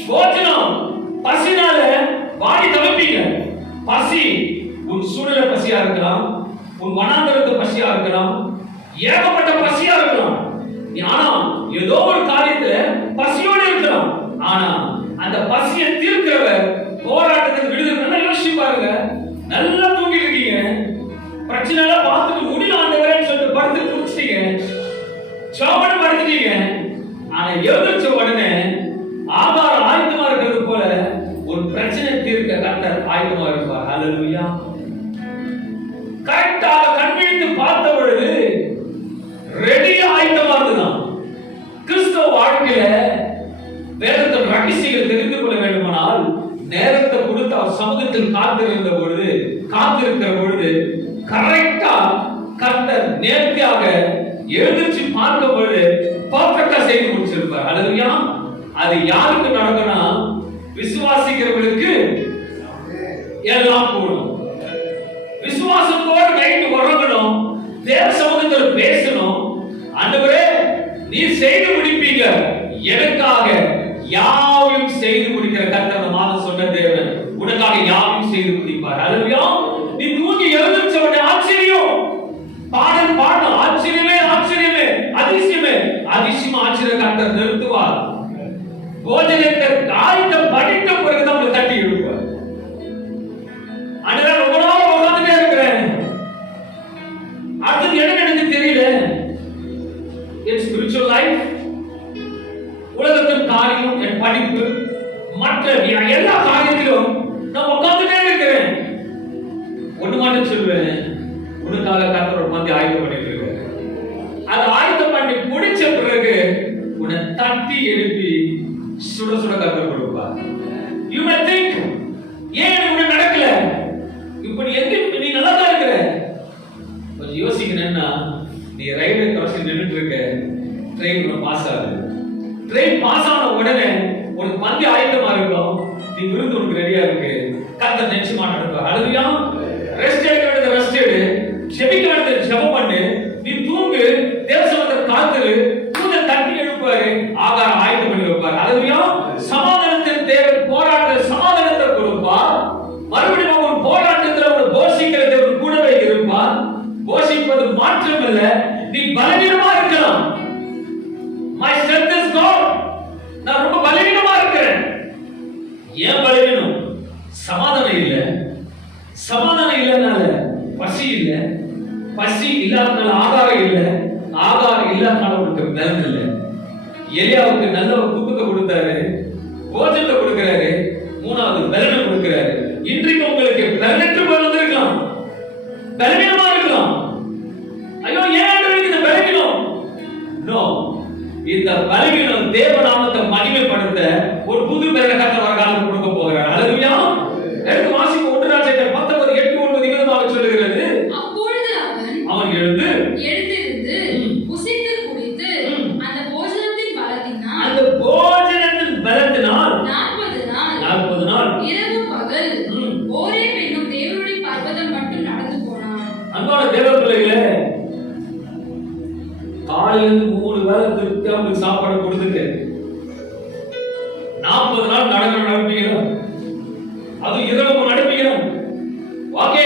போஜனம் பசினால வாடி தவிப்பீங்க. பசி உன் சூழல பசியா இருக்கலாம், உன் வனாந்தரத்து பசியா இருக்கலாம், ஏகப்பட்ட பசியா இருக்கலாம். ஆனா ஏதோ ஒரு காரியத்துல பசியோடு இருக்கலாம். ஆனா அந்த பசியை தீர்க்கிறவர் போராட்டத்துக்கு விடுதலை. யோசிச்சு பாருங்க, நல்லா தூங்கிட்டு இருக்கீங்க, பிரச்சனை எல்லாம் பார்த்துட்டு முடியல ஆண்டவரேன்னு சொல்லிட்டு படுத்து குடிச்சிட்டீங்க, சோமனை படுத்துட்டீங்க. ஆனா எழுந்திருச்ச உடனே ஆகாரம் ஆயுதமா இருக்கிறது போல ஒரு பிரச்சனை தீர்க்க கர்த்தர் ஆயுதமா இருப்பார். அல்லேலூயா. கரெக்டாக கண்விழித்து பார்த்த பொழுது ரெடியா ஆயுதமா இருந்துதான். கிறிஸ்தவ வாழ்க்கையில வேதத்தின் ரகசியங்கள் தெரிந்து கொள்ள வேண்டுமானால் நேரத்தை கொடுத்து அவர் சமூகத்தில் காத்திருக்கிற பொழுது கரெக்டா கர்த்தர் நேர்த்தியாக எழுந்திருச்சு பார்க்கும் பொழுது பர்ஃபெக்ட்டா செய்து முடிச்சிருப்பார். அல்லேலூயா. அது யாருக்கு நடக்கணும்? விசுவாசிக்கிறவர்களுக்கு எல்லாம் கூடும். விசுவாசத்தோடு நைட்டு உறங்கணும், தேவ சமூகத்தில் பேசணும். ஆண்டவரே நீர் செய்து முடிப்பீங்க, எனக்காக யாவையும் செய்து முடிக்கிற கர்த்தர் அந்த மாதம் சொன்ன தேவன் உனக்காக யாவையும் செய்து முடிப்பார். அல்லேலூயா. நீ தூங்கி எழுந்திருச்ச உடனே ஆச்சரியம், பாடல் பாடணும், ஆச்சரியமே ஆச்சரியமே, அதிசயமே அதிசயம், ஆச்சரிய கர்த்தர் நிறுத்துவார். போஜனத்தை காரியத்தை படித்த பிறகுதான் உங்களை தட்டி எழுப்பார். ஆண்டவரே ரொம்ப நாள் உட்கார்ந்துட்டே இருக்கிறேன், அடுத்தது என்ன எனக்கு தெரியல. இட்ஸ் ஸ்பிரிச்சுவல் லைஃப், உலகத்தின் காரியம், என் படிப்பு, மற்ற எல்லா காரியத்திலும் நான் உட்கார்ந்துட்டே இருக்கிறேன். ஒண்ணு மட்டும் சொல்லுவேன், உனக்காக கர்த்தர் ஒரு மத்திய ஆயத்தம் பண்ணிட்டு இருக்காரு. அதை ஆயத்தம் பண்ணி முடிச்ச பிறகு உன்னை தட்டி எழுப்பி சுட சுட கர்த்தர் கொடுப்பார். You may think, ஏன் உனக்கு நடக்கல? இப்ப நீ எங்க, நீ நல்லா தான் இருக்கிற. கொஞ்சம் யோசிக்கணும்னா, நீ ரயில்வே கிராசிங் நின்றுட்டு இருக்க, ட்ரெயின் பாஸ் ஆகுது. ட்ரெயின் பாஸ் ஆன உடனே உனக்கு மத்திய ஆயத்தமா இருக்கும், நீ விருந்து உனக்கு ரெடியா இருக்கு. கர்த்தர் நிச்சயமா நடத்துவார். ஹல்லேலூயா. ரெஸ்ட் எடுக்க வேண்டியது ரெஸ்ட் எடு, ஜெபிக்க வேண்டியது ஜெபம் பண்ணு, நீ தூங்கு, தேவசமத்தை காத்துரு, தூங்க தட்டி எழுப்பாரு, ஆகாரம் ஆயத்தம் பண்ணி வைப்பார். ஹல்லேலூயா. சமாதானத்தின் தேவன் போராட்ட சமாதானத்தை கொடுப்பார். மறுபடியும் ஒரு போராட்டத்தில் ஒரு போஷிக்கிற தேவன் கூடவே இருப்பார். போஷிப்பது மாற்றம் இல்ல, நீ பலவீனமா இருக்கலாம். My strength is God. நான் ரொம்ப பலவீனமா இருக்கிறேன். ஏன் பலவீனம்? சமாதானம் இல்ல. சமாதானம் இல்லனால பசி இல்ல. பசி இல்லாதனால ஆகாரம் இல்ல. ஆகாரம் இல்லாதனால உனக்கு பலன் இல்ல. எலியாவுக்கு நல்ல ஒரு தூக்கத்தை கொடுத்தாரு, போஜனத்தை கொடுக்கிறாரு, மூணாவது பலனை கொடுக்கிறாரு. இன்றைக்கு உங்களுக்கு பலனற்று போய் வந்திருக்கலாம், பலவீனமா இருக்கலாம். ஐயோ ஏன் இந்த பலவீனம்? நோ, இந்த பலவீனம் தேவநாமத்தை மகிமைப்படுத்த ஒரு புது பலனை கர்த்தர் வர காலத்தில் கொடுக்க போகிறார். ஹல்லேலூயா. எடுத்து வாசிக்க 1 ராஜாக்கள் 19 8 9 20 சொல்லுகிறது. அப்பொழுது அவன் எழுந்திருந்து புசித்து குடித்து அந்த போஜனத்தின் பலத்தினால் 40 நாள் இரவு பகல் ஓரேப் என்னும் தேவனுடைய பர்வதம் மட்டும் நடந்து போனான். அன்பான தேவ பிள்ளைகளே, காலையிலிருந்து 3 வேளை திருப்தியா சாப்பாடு கொடுத்துட்டு 40 நாள் நடப்பீங்க. அது இரவு நடப்பீங்க. ஓகே,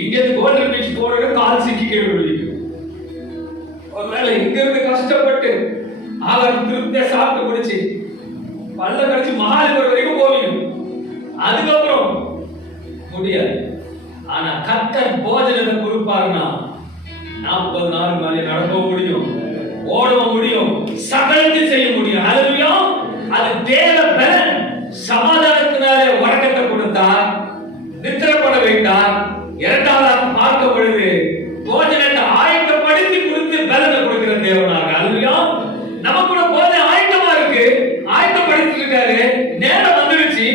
இங்க இருந்து கோல்டன் பீச் போறது கால் சிக்கி கீழே விழுகும். ஒருவேளை இங்க இருந்து கஷ்டப்பட்டு ஆகாரம் திருப்தியா சாப்பிட்டு குடிச்சு பல்ல கடிச்சு மகாலிபுரம் வரைக்கும் போவீங்க. அதுக்கப்புறம் முடியாது. ஆனா கர்த்தர் போஜனத்தை கொடுப்பாருன்னா 40 நாள் மேலே நடக்க முடியும், ஓடவும் முடியும், சகலத்தையும் செய்ய முடியும். ஹல்லேலூயா. அது தேவ பலன். சமாதானத்தினாலே உறக்கத்தை கொடுத்தார், நித்திரப்பட வைத்தார். இரண்டாவது பார்க்க பொழுது போஜனத்தை ஆயத்தப்படுத்தி கொடுத்து பலனை கொடுக்கிற தேவனாக. ஹல்லேலூயா. நமக்கு கூட போஜனம் ஆயத்தமா இருக்கு, ஆயத்தப்படுத்தி இருக்காரு, நேரம் வந்துருச்சு,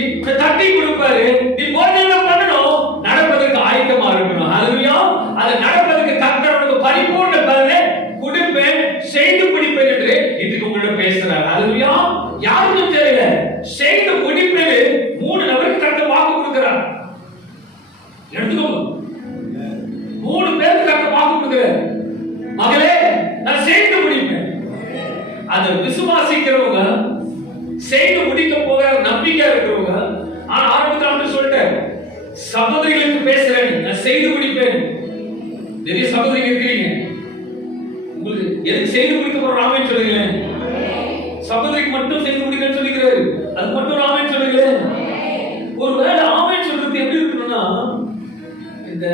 தட்டி கொடுப்பாரு. நீ போஜனம் பண்ணணும், நடப்பதற்கு ஆயத்தமா இருக்கணும். ஹல்லேலூயா. அது நடப்பதற்கு கர்த்தருக்கு பரிபூர்ண பலனை கொடுப்பேன், செய்து முடிப்பேன் என்று இன்றைக்கு உங்களோட பேசுறார். ஹல்லேலூயா. யாருக்கும் தெரியல, செய்து முடிப்பேன் 3 நபருக்கு கர்த்தர் வாக்கு கொடுக்கிறார். எடுத்துக்கோங்க, 3 பேருக்கு கர்த்தர் வாக்கு கொடுக்கிறார். மகளே, நான் செய்து முடிப்பேன். அதை விசுவாசிக்கிறவங்க, செய்து முடிக்க போகிற நம்பிக்கை இருக்கிறவங்க. ஆனா ஆரம்பத்தில் சொல்லிட்டேன், சகோதரிகளுக்கு பேசுறேன், நான் செய்து முடிப்பேன். நிறைய சகோதரிகள் இருக்கிறீங்க, உங்களுக்கு எதுக்கு செய்து முடிக்க போற ராமன் சொல்லுங்களேன். சகோதரிக்கு மட்டும் செய்து முடிக்கன்னு சொல்லிக்கிறாரு, அது மட்டும் ராமன் சொல்லுங்களேன். ஒருவேளை ஆமேன் சொல்றது எப்படி இருக்கணும்னா, இந்த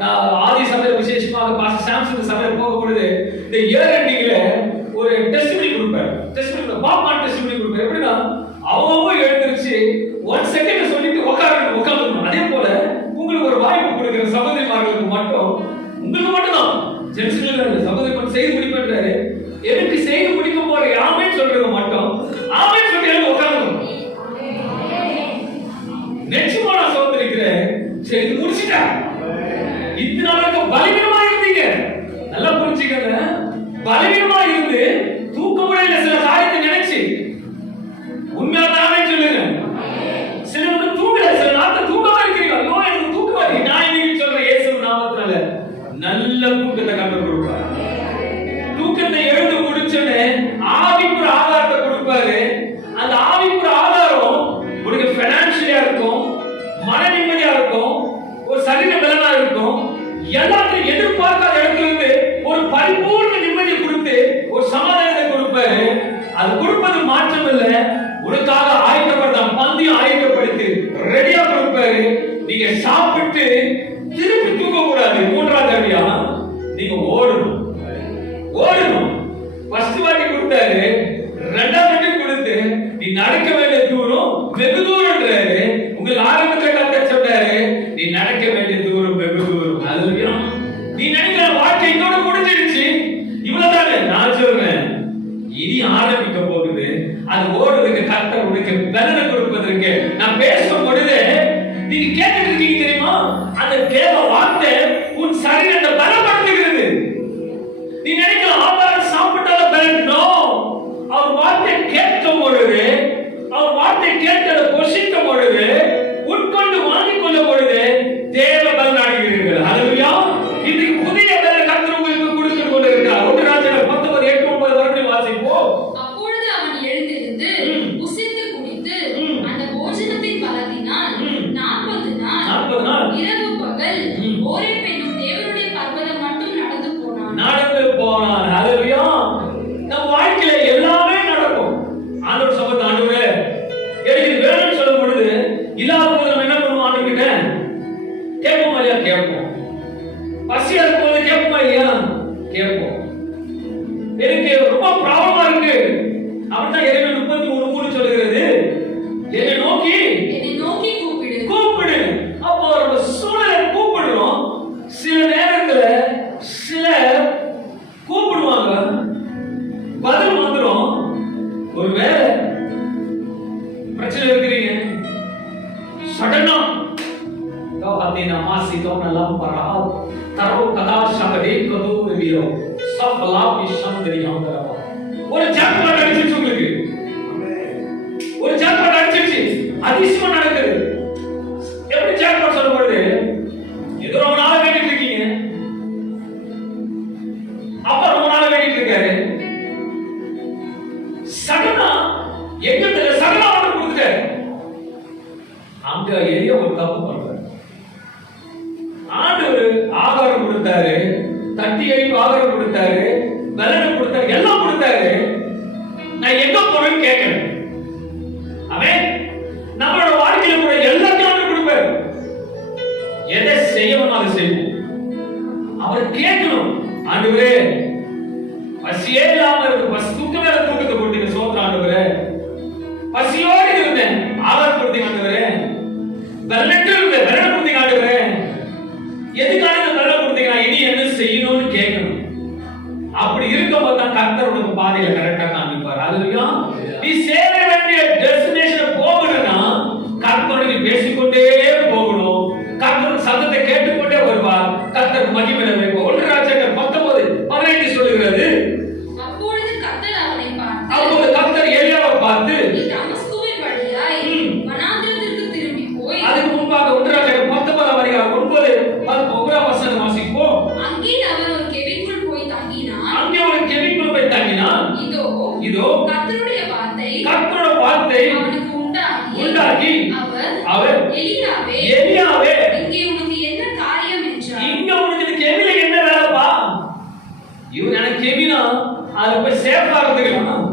நான் ஆதி சபையில விசேஷமாக பாஸ்டர் சாம்சன் சபையில போக பொழுது இந்த இயர் எண்டிங்ல ஒரு டெஸ்டிமனி கொடுப்பாரு. டெஸ்டிமனி பாப்கார்ன் டெஸ்டிமனி கொடுப்பாரு. எப்படின்னா அவங்க எழுந்திருச்சு 1 செகண்ட் சொல்லிட்டு உட்கார்ந்து. அதே போல உங்களுக்கு ஒரு வாய்ப்பு கொடுக்கிற சகோதரிமார்களுக்கு மட்டும், உங்களுக்கு மட்டும் தான் ஜென்ஸ்ல சகோதரி மட்டும் செய்து முடிப்பேன்றாரு. எனக்கு செய்து முடிக்க போற யாமே சொல்றது மட்டும் ஆமே சொல்லி எனக்கு உட்கார்ந்து. நிச்சயமா நான் சகோதரிக்கிறேன், செய்து முடிச்சிட்டா. இத்தனை நாளுக்கு பலவீனமா இருந்தீங்க, நல்லா புரிஞ்சுக்கங்க. பலவீனமா இருந்து தூக்க முடியல சில காரியத்தை நினைச்சு. உண்மையாவே சொல்லுங்க, சிலருக்கு தூங்கல, சில நாட்கள் தூக்கமா இருக்கிறீங்க. ஐயோ எனக்கு தூக்கம் வருது. நான் இன்னைக்கு சொல்றேன், இயேசு நாமத்தினால நல்ல தூக்கத்தை கற்றுக் கொடுப்பார். தூக்கத்தை எழுந்து முடிச்சோன்னே ஆவிக்குற ஆதாரத்தை கொடுப்பாரு. அந்த ஆவிக்குற ஆதாரம் உனக்கு பைனான்சியலா இருக்கும், மன நிம்மதியா இருக்கும், ஒரு சரீர பலனா இருக்கும். எல்லாத்தையும் எதிர்பார்க்காத இடத்துல இருந்து ஒரு பரிபூர்ண நிம்மதியை கொடுத்து ஒரு சமாதானத்தை கொடுப்பாரு. அது கொடுப்பது மாற்றம் இல்ல, உனக்காக ஆயத்தப்படுத்த பந்தியும் ஆயத்தப்படுத்தி ரெடியா கொடுப்பாரு. நீங்க சாப்பிட்டு திருப்பி தூக்க கூடாது. 3ஆவது அடியா நீங்க ஓடணும். கொடுத்தாரு, ரெண்டாவது அடி கொடுத்து நீ நடக்க வேண்டிய தூரம் வெகு தூரம்ன்றாரு. உங்களுக்கு ஆரம்பத்துல கத்த சொன்னாரு, நீ நடக்க வேண்டிய தூரம் வெகு தூரம். அதுலயா நீ நினைக்கிற வாழ்க்கை இதோட முடிஞ்சிடுச்சு, இவ்வளவுதானே. நான் சொல்றேன், இனி ஆரம்பிக்க போகுது. அது ஓடுறதுக்கு கர்த்தர் உனக்கு பலனை கொடுப்பதற்கு நான் பேசும் பொழுது நீங்க கேட்டுட்டு இருக்கீங்க தெரியுமா? அந்த தேவ வார்த்தை உன் சரீரத்தை பலப்படுத்துகிறது. நீ நினைக்கலாம் ஆகாரம் சாப்பிட்டால பலன். நோ, அவர் வார்த்தை கேட்கும் பொழுது, அவர் வார்த்தை கேட்டதை பொசிக்கும் பொழுது, உட்கொண்டு வாங்கிக் கொள்ளும் பொழுது தேவ பலன் அடைகிறீர்கள். ஹல்லேலூயா. இது புதிய பலன் கர்த்தர் உங்களுக்கு கொடுத்து கொண்டிருக்கிறார். 1 ராஜாக்கள் 19 8 9 வரைக்கும் வாசிப்போம். அப்பொழுது அவன் எழுந்திருந்து புசித்து குடித்து அந்த போஜனத்தின் பலத்தினால் 40 நாள் இரவு பகல் ஓரேப் என்னும் தேவனுடைய பர்வதம் மட்டும் நடந்து போனான். ஹல்லேலூயா. நம் வாழ்க்கையில எல்லாமே நடக்கும். ஆண்டவர் சொல்றது, ஆண்டவரே எனக்கு இது வேணும்னு சொல்லும் பொழுது இல்லாத போது நம்ம என்ன பண்ணுவோம்? ஆண்டவர்கிட்ட கேட்போமா இல்லையா? கேட்போம். பசியா இருக்கும் போது கேட்போமா இல்லையா? கேட்போம். எனக்கு ரொம்ப ப்ராப்ளமா இருக்கு அப்படின்னா எரேமியா 33:3 சொல்லுகிறது, என்னை நோக்கி கூப்பிடு. அப்போ நம்ம சூழலை கூப்பிடுறோம். சில நேரத்துல சில கூப்பிடுவாங்க, பதில் வந்துடும். ஒருவேளை பிரச்சனை இருக்கிறீங்க, சடனா ஹத்தேனா மாசி தோனலாம் பரா தரோ கதா ஷகதே கதோ வீரோ சப் லாபி சந்தரியாம் தரவா. ஒரு ஜாக்பாட் அடிச்சிருச்சு உங்களுக்கு, ஒரு ஜாக்பாட் அடிச்சிருச்சு, அதிசயம் நடக்குது. எப்படி ஜாக்பாட் சொல்லும் பொழுது ஏதோ ரொம்ப நாள் வேண்டிட்டு இருக்கீங்க, அப்ப ரொம்ப நாள் வேண்டிட்டு இருக்காரு, சடனா எங்க சடனா ஆர்டர் கொடுத்துட்டாரு. அங்க எளிய ஒரு தப்பு பண்றாரு. ஆண்டவர் ஆகாரம் கொடுத்தாரு, தட்டி எழுப்பி ஆகாரம் கொடுத்தாரு, பலனை கொடுத்தாரு, எல்லாம் கொடுத்தாரு. நான் எங்க போறேன்னு கேட்கிறேன். அவன் நம்மளோட வாழ்க்கையில கூட எல்லாத்தையும் ஆண்டவர் கொடுப்பாரு. எதை செய்யணும் அதை செய்வோம். அவர் கேட்கணும், ஆண்டவரே பசியே இல்லாம இருக்கு, பசி தூக்க மேல தூக்கத்தை கொடுத்தீங்க, சோத்திரம் ஆண்டவரே. பசியோடு இருந்தேன், ஆகாரம் கொடுத்தீங்க ஆண்டவரே. பலனற்று இருந்தேன், பலனை கொடுத்தீங்க ஆண்டவரே. எதுக்காக இந்த பலனை கொடுத்தீங்க, நான் இனி என்ன செய்யணும்னு கேட்கணும். அப்படி இருக்கும்போது தான் கர்த்தர் உனக்கு பாதையில கரெக்டா காமிப்பார். ஹல்லேலூயா. நீ சேர வேண்டிய டெஸ்டினேஷன் போகணும்னா கர்த்தரோடு பேசிக்கொண்டே போகணும். கர்த்தர் சத்தத்தை கேட்டுக்கொண்டே வருவார். கர்த்தர் மகிமை வைப்பார். 1 ராஜாக்கள் 19:15 சொல்லுகிறது, அப்பொழுது கர்த்தர் எலியாவை பார்த்து தமஸ்குவின் வழியாய் வனாந்திரத்திற்கு திரும்பி போய், அதுக்கு முன்பாக 1 ராஜாக்கள் 19:9 வசனம் வாசிப்போம். அங்கே அவர் ஒரு கெபிக்குள் போய் தங்கினார். இதோ கர்த்தருடைய வார்த்தை அவனுக்கு உண்டாகி அவர் எலியாவே இங்கே உனக்கு என்ன காரியம் என்றார். இங்க உனக்கு கெபில என்ன வேலைப்பா? இவன் எனக்கு கெபினா அது போய் சேஃபா இருந்துக்கலாம்.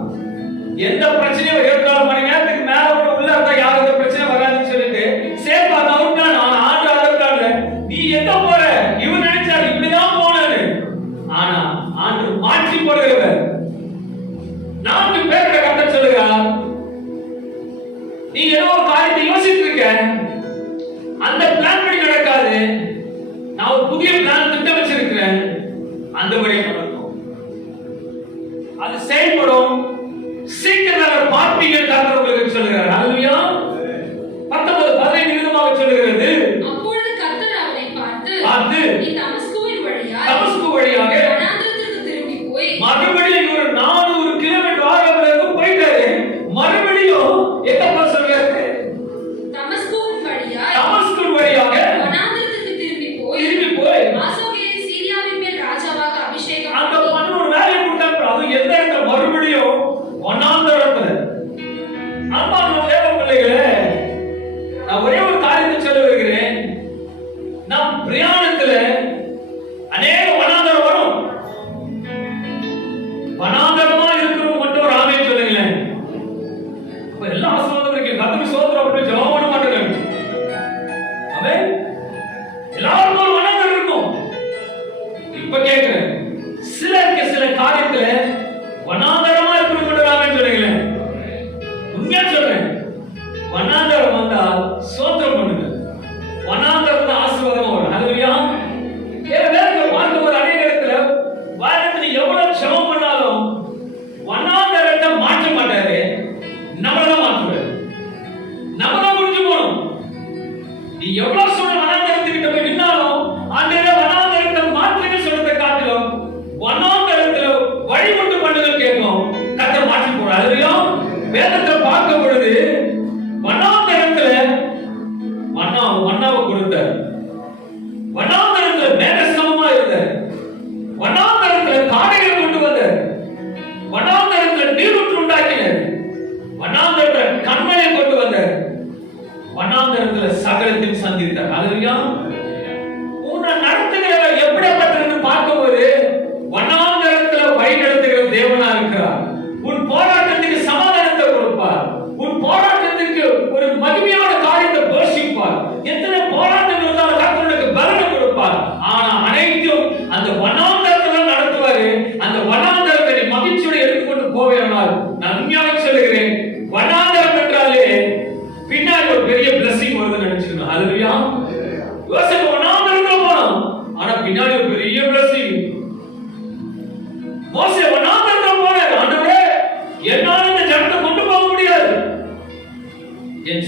எந்த பிரச்சனையும் 24 மணி நேரத்துக்கு மேல உள்ள இருந்தா யாருக்கு பிரச்சனை வராதுன்னு சொல்லிட்டு சேஃபா கவுண்டான். ஆண்டு அளவுக்கான நீ எங்க போற? இவன் நினைச்சாரு இப்படிதான் போனாரு. ஆனா ஆண்டு மாற்றி போடுகிறவர். 4 பேர்கிட்ட கர்த்தர் சொல்லுகிறார், நீ ஏதோ ஒரு காரியத்தை யோசிச்சுட்டு இருக்க, அந்த பிளான் படி நடக்காது. நான் ஒரு புதிய பிளான் திட்டம் வச்சிருக்கிறேன், அந்த வழி நடக்கும், அது செயல்படும். சீக்கிரம் பார்ப்பீர்கள் கர்த்தர் உங்களுக்கு சொல்லுகிறார். ஹல்லேலூயா. 19:15 விதமாக சொல்லுகிறது, அப்பொழுது கர்த்தர் அவனை பார்த்து நீ தமஸ்கு வழியாக வனாந்திரத்திற்கு திரும்பி போய், மறுபடியும் ஒரு 400 கிலோமீட்டர் ஆரம்பத்துல போயிட்டாரு. மறுபடியும் எங்க சொல்றாரு? தமஸ்கு வழியாக வனாந்திரத்திற்கு திரும்பி போய் ஆசோகேரி சீரியாவின் மேல் ராஜாவாக அபிஷேகம் அந்த பண்ண ஒரு வேலையை கொடுத்தாரு. அது எந்த இடத்துல? மறுபடியும் வனாந்திரத்துல. அன்பான தேவ பிள்ளைகளே, நான் ஒரே ஒரு காரியத்தை சொல்ல வருகிறேன். நம் பிரயாணத்துல அநேக வனாந்தரம் வரும்.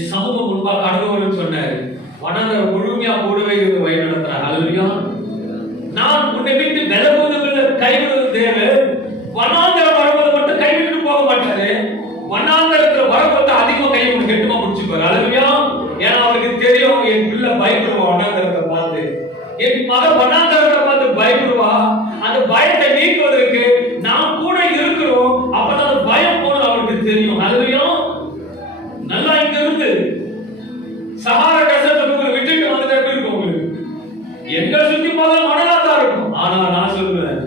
என் சமூகம் முன்பாக கடந்து வரும்னு சொன்னாரு. வனாந்தரம் முழுமையா போடுவை வழி நடத்துறாரு. ஹல்லேலூயா. நான் உன்னை விட்டு விலகுவதில்லை, கைவிடுவது தேவை. வனாந்தரம் வருவது மட்டும் கைவிட்டு போக மாட்டாரு. வனாந்தரத்துல வரப்பட்ட அதிகமா கை கெட்டுமா முடிச்சுப்பாரு. ஹல்லேலூயா. ஏன்னா அவருக்கு தெரியும் என் பிள்ளை பயப்படுவா, வனாந்தரத்தை பார்த்து என் மகன் வனாந்தரத்தை பார்த்து பயப்படுவா. அந்த பயத்தை நீக்குவதற்கு நாம் கூட இருக்கிறோம். அப்பதான் அந்த பயம் போனது அவருக்கு தெரியும். ஹல்லேலூயா. நல்லா இங்க இருந்து சஹாரா டெசர்ட்ல விட்டுட்டு வந்துட்டு எப்படி இருக்கும் உங்களுக்கு? எங்க சுத்தி பார்த்தாலும் மணலா தான் இருக்கும். ஆனா நான் சொல்லுவேன்,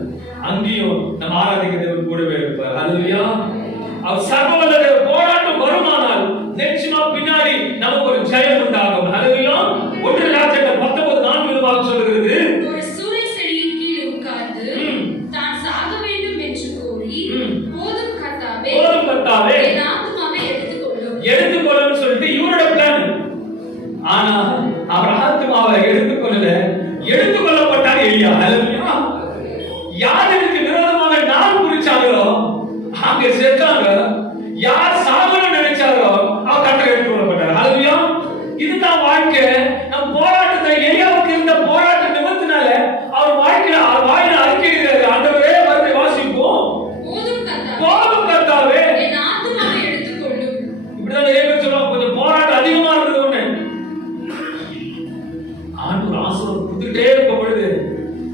அங்கேயும் நம்ம ஆராதிக்கிறவர் கூடவே இருப்பார். ஹல்லேலூயா. அவர் சர்வவல்லவர். போராட்டம் வருமானால் நிச்சயமா பின்னாடி நமக்கு ஒரு ஜெயம் உண்டாகும். ஹல்லேலூயா. 1 ராஜாக்கள் 19:4 சொல்லுகிறது, ஒரு சூரை செடியின் கீழ் உட்கார்ந்து தான் சாக வேண்டும் என்று கூறி, போதும் கர்த்தாவே என் ஆத்துமாவை எடுத்துக்கொள்ளும் சொல்லிட்டு இவரோட பிளான். ஆனா அவர் ஆத்துமாவை எடுத்துக்கொள்ளப்பட்டார் எலியா. ஹல்லேலூயா. யாருக்கு விரோதமாக நாள் குறிச்சாங்களோ அங்க செத்தாங்க. யார் சாகணும்னு நினைச்சாரோ அவர் கட்டளை எடுத்துக்கொள்ளப்பட்டார். ஹல்லேலூயா. இதுதான் வாழ்க்கை. நம் போராட்டத்தை எலியாவுக்கு இருந்த போராட்ட நிமித்தனால அவர் வாழ்க்கையில வாயில அறிக்கையிடுறாரு, ஆண்டவரே வந்து வாசிப்போம், போதும் கர்த்தாவே என் ஆத்துமாவை எடுத்துக்கொள்ளும். இப்படிதான் நிறைய பேர் சொல்லுவாங்க, கொஞ்சம் போராட்டம் அதிகமா இருந்தது ஒண்ணு. ஆண்டவர் ஆசீர்வாதம் கொடுத்துட்டே இருக்கும் பொழுது,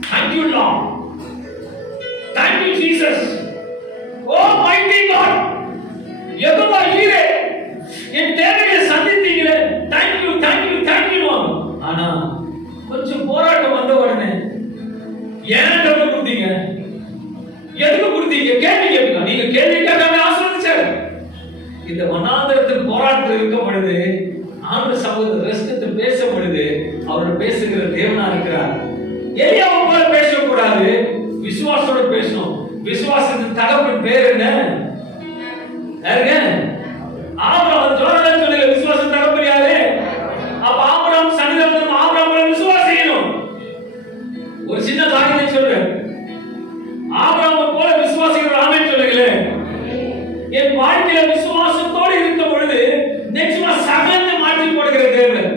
thank you Lord, thank you Jesus, oh mighty God, Jehovah ஈரே, என் தேவையை சந்தித்தீங்களே, thank you thank you thank you. ஆனா கொஞ்சம் போராட்டம் வந்த உடனே ஏன் கடவுள் கொடுத்தீங்க, எதுக்கு கொடுத்தீங்க கேள்வி கேட்கலாம். நீங்க கேள்வி கேட்காம ஆசீர்வதிச்சாரு. இந்த வனாந்தரத்தில் போராட்டம் இருக்கும் பொழுது ஆண்டு சமூகத்தில் ரசித்து பேசும் பொழுது அவர் பேசுகிற தேவனா இருக்கிறார். எலியாவை போல பேசக்கூடாது, விசுவாசத்தோட பேசணும். விசுவாசத்தின் தகவலின் பேர் என்ன? ஆபிரகாம். ஜோனாதான் சொல்லுங்க, விசுவாசம் தகவல் யாரு? அப்ப ஆபிரகாம் சன்னிதானம் ஆபிரகாம் விசுவாசம் செய்யணும். ஒரு சின்ன காரியத்தை சொல்றேன், ஆபிரகாம் போல விசுவாசிகள் ஆமென் சொல்லுங்களேன். என் வாழ்க்கையில விசுவாசத்தோடு இருக்கும் பொழுது நிச்சயமா சகல மாற்றி போடுகிற தேவன்.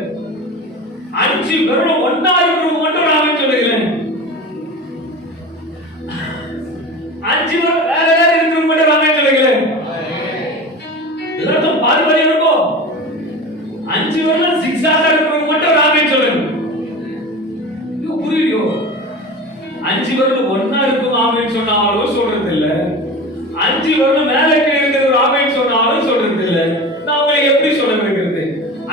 5 பேரும் ஒண்ணா இருக்கிறவங்க மட்டும் ஆமென் சொல்லுங்களேன். 5 பேர் வேற வேற இருக்கிறவங்க மட்டும் ஆமென் சொல்லுங்களேன். எல்லாரும் பாதி இருக்கும். 5 பேர்லாம் சிக்ஸாக இருக்கிறவங்க மட்டும் ஆமென் சொல்லுங்க. இது புரியுதோ? 5 பேரும் ஒண்ணா இருக்கும் ஆமென் சொன்னாலும் சொல்றது இல்ல, 5 பேரும் மேல இருக்கிற ஒரு ஆமென் சொன்னாலும் சொல்றது இல்ல. நான் உங்களுக்கு எப்படி சொல்ல வைக்கிறது?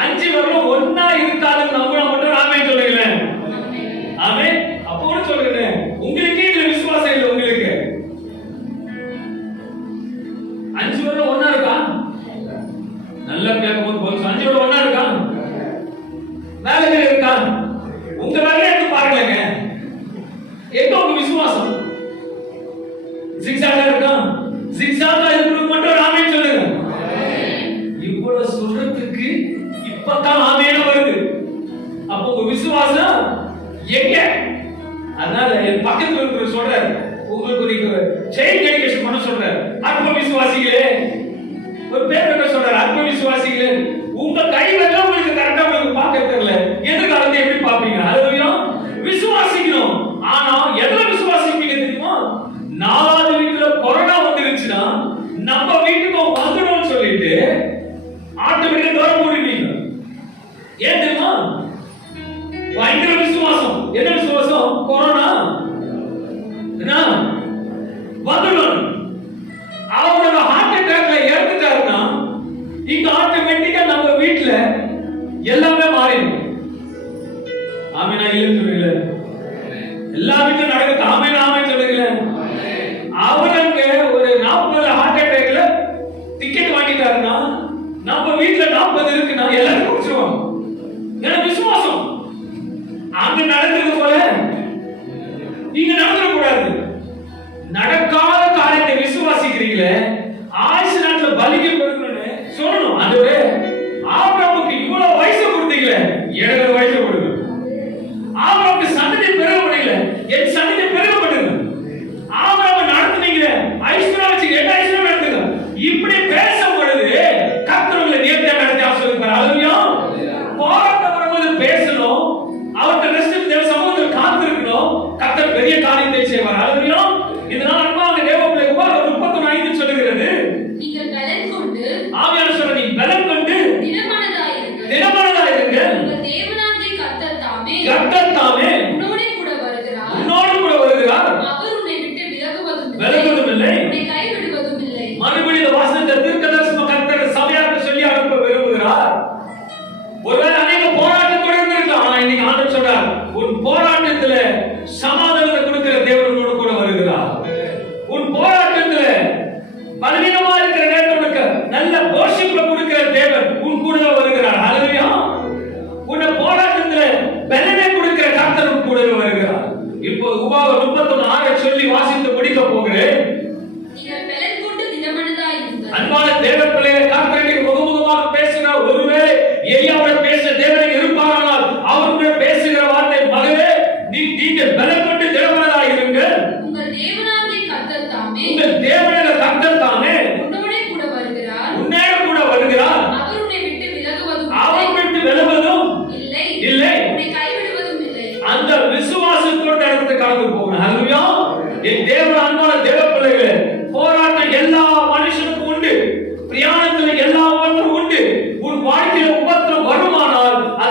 5 பேரும் ஒண்ணா இருக்காலும் நம்மள மட்டும் ஆமென் சொல்லுங்களேன். ஆமென். அப்போ சொல்றேன், உங்களுக்கே இதுல விசுவாசம் இல்லை. உங்களுக்கு 5 பேரும் ஒண்ணா இருக்கா? நல்லா கேட்கும் போது 5 பேரும் ஒண்ணா இருக்கா? மேல இருக்கா? உங்க வேலையை எடுத்து பாருங்க, எங்க உங்க விசுவாசம்? சிக்ஸாக இருக்கா? சிக்ஸாக இருக்கிறது மட்டும் ஆமென் சொல்லுங்க. இவ்வளவு சொல்றதுக்கு இப்பதான் ஆமென் வருது. அப்போ உங்க விசுவாசம் எங்க? அதனால என் பக்கத்துல இருக்கிற சொல்றாரு, உங்களுக்கு நீங்க செயின் டெடிகேஷன் பண்ண சொல்றாரு. அற்ப விசுவாசிகளே, ஒரு பேர் வைக்க சொல்றாரு, அற்ப விசுவாசிகளே. உங்க கை வரல, உங்களுக்கு கரெக்டா உங்களுக்கு பார்க்க தெரியல, எதிர்காலத்தை எப்படி பார்ப்பீங்க? ஹல்லேலூயா. விசுவாசிக்கணும். ஆனா எதுல விசுவாசிப்பீங்க தெரியுமா? 4வது வீட்டுல கொரோனா வந்துருச்சுன்னா நம்ம வீட்டுக்கு வந்துடும் சொல்லிட்டு ஆட்டோமேட்டிக்கா தூரம் போடுவீங்க. ஏன் தெரியுமா? பயங்கர விசுவாசம். என்ன விசுவாசம்? கொரோனா என்ன வந்துடும். அவரோட ஹார்ட் அட்டாக்ல இறந்துட்டாருன்னா இங்க ஆட்டோமேட்டிக்கா நம்ம வீட்டுல எல்லாமே மாறிடும். ஆமெனா இல்லைன்னு சொல்லுங்க. எல்லா வீட்லயும் நடக்குது. ஆமென் ஆமென் சொல்லுங்க.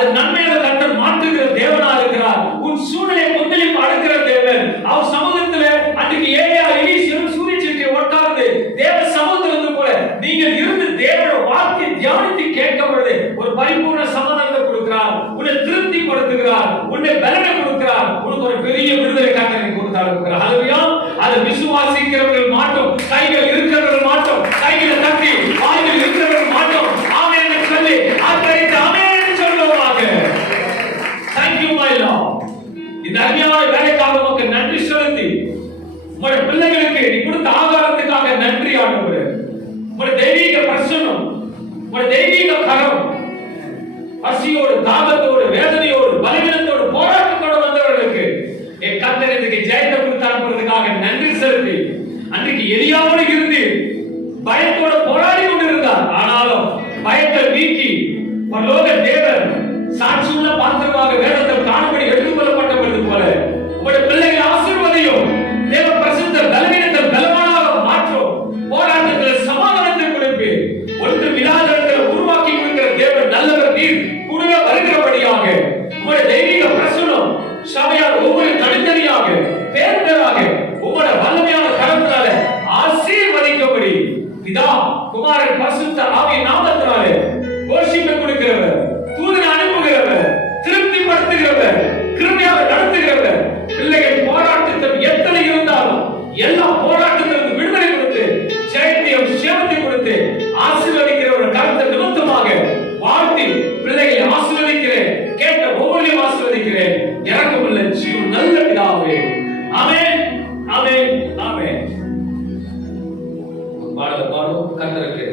அது நன்மையாக கர்த்தர் மாற்றுகிற தேவனா இருக்கிறார். உன் சூழ்நிலை கொந்தளிப்பு அடுக்கிற தேவன். அவர் சமூகத்துல அன்றைக்கு ஏலியா எலிசா சூரியனுக்கு உட்கார்ந்து தேவ சமூகத்திலிருந்து போல நீங்கள் இருந்து தேவனுடைய வார்த்தையை தியானித்து கேட்கும் பொழுது ஒரு பரிபூர்ண சமாதானத்தை கொடுக்கிறார், உன்னை திருப்திப்படுத்துகிறார், உன்னை பலனை கொடுக்கிறார், உனக்கு ஒரு பெரிய விடுதலை கர்த்தர் கொடுத்தார். ஹல்லேலூயா. அதை விசுவாசிக்கிறவர்கள் மாட்டோம், கைகள் இருக்கிறவர்கள் மாட்டோம், கைகளை தட்டி வாய்கள் இருக்கிறவர்கள் மாட்டோம். ஆமென் என்று சொல்லி ஆமென் ஆமென் சொல்லுவாங்க. Thank you my Lord. இந்த அருமையான வேலைக்காக உமக்கு நன்றி செலுத்தி உங்களுடைய பிள்ளைகளுக்கு நீ கொடுத்த ஆகாரத்துக்காக நன்றி ஆண்டவரே. உங்களுடைய தெய்வீக பிரசன்னம், உங்களுடைய தெய்வீக கரம் பசியோடு தாகத்தோடு வேதனையோடு பலவீனத்தோடு போராட்டத்தோடு வந்தவர்களுக்கு என் கர்த்தர் இதுக்கு ஜெயத்தை கொடுத்து அனுப்புறதுக்காக நன்றி செலுத்தி அன்றைக்கு எலியாவோடு இருந்து பயத்தோடு போராடி கொண்டிருந்தார். ஆனாலும் பயத்தை நீக்கி பரலோக தேவன் சாட்சியுள்ள பாத்திரமாக வேதத்தில் காணும்படி எடுத்துக்கொள்ளப்பட்டது போல உங்களுடைய பிள்ளைகள் ஆசீர்வதியும் தேவ பிரசித்த பலவீனத்தில் பலமானாக மாற்றும், போராட்டத்தில் சமாதானத்தை கொடுப்பு, ஒன்று விழாதத்தில் உருவாக்கி கொடுக்கிற தேவன் நல்லவர். நீர் கூட வருகிறபடியாக உங்களுடைய தெய்வீக பிரசன்னம் சபையார் ஒவ்வொரு தனித்தனியாக பேர் பேராக உங்களுடைய வல்லமையான கரத்தினால ஆசீர்வதிக்கும்படி பிதா குமாரன் பரிசுத்த ஆவியின் நாமத்தினாலே கோஷிப்பை கொடுக்கிறவர், தூதனை அனுப்புகிறவர், திருப்திப்படுத்துகிறவர், கிருபையாக நடத்துகிறவர். பிள்ளைகள் போராட்டத்தில் எத்தனை இருந்தாலும் எல்லா போராட்டத்திலிருந்து விடுதலை கொடுத்து ஜெயத்தையும் சேமத்தை கொடுத்து ஆசீர்வதிக்கிறவர் கருத்தை நிமித்தமாக வாழ்த்தி பிள்ளைகளை ஆசீர்வதிக்கிறேன், கேட்ட ஒவ்வொருவரையும் ஆசீர்வதிக்கிறேன். இறக்கமுள்ள ஜீவன் நல்ல பிதாவே. ஆமென் ஆமென் ஆமென். பாடல் பாடும் கர்த்தருக்கு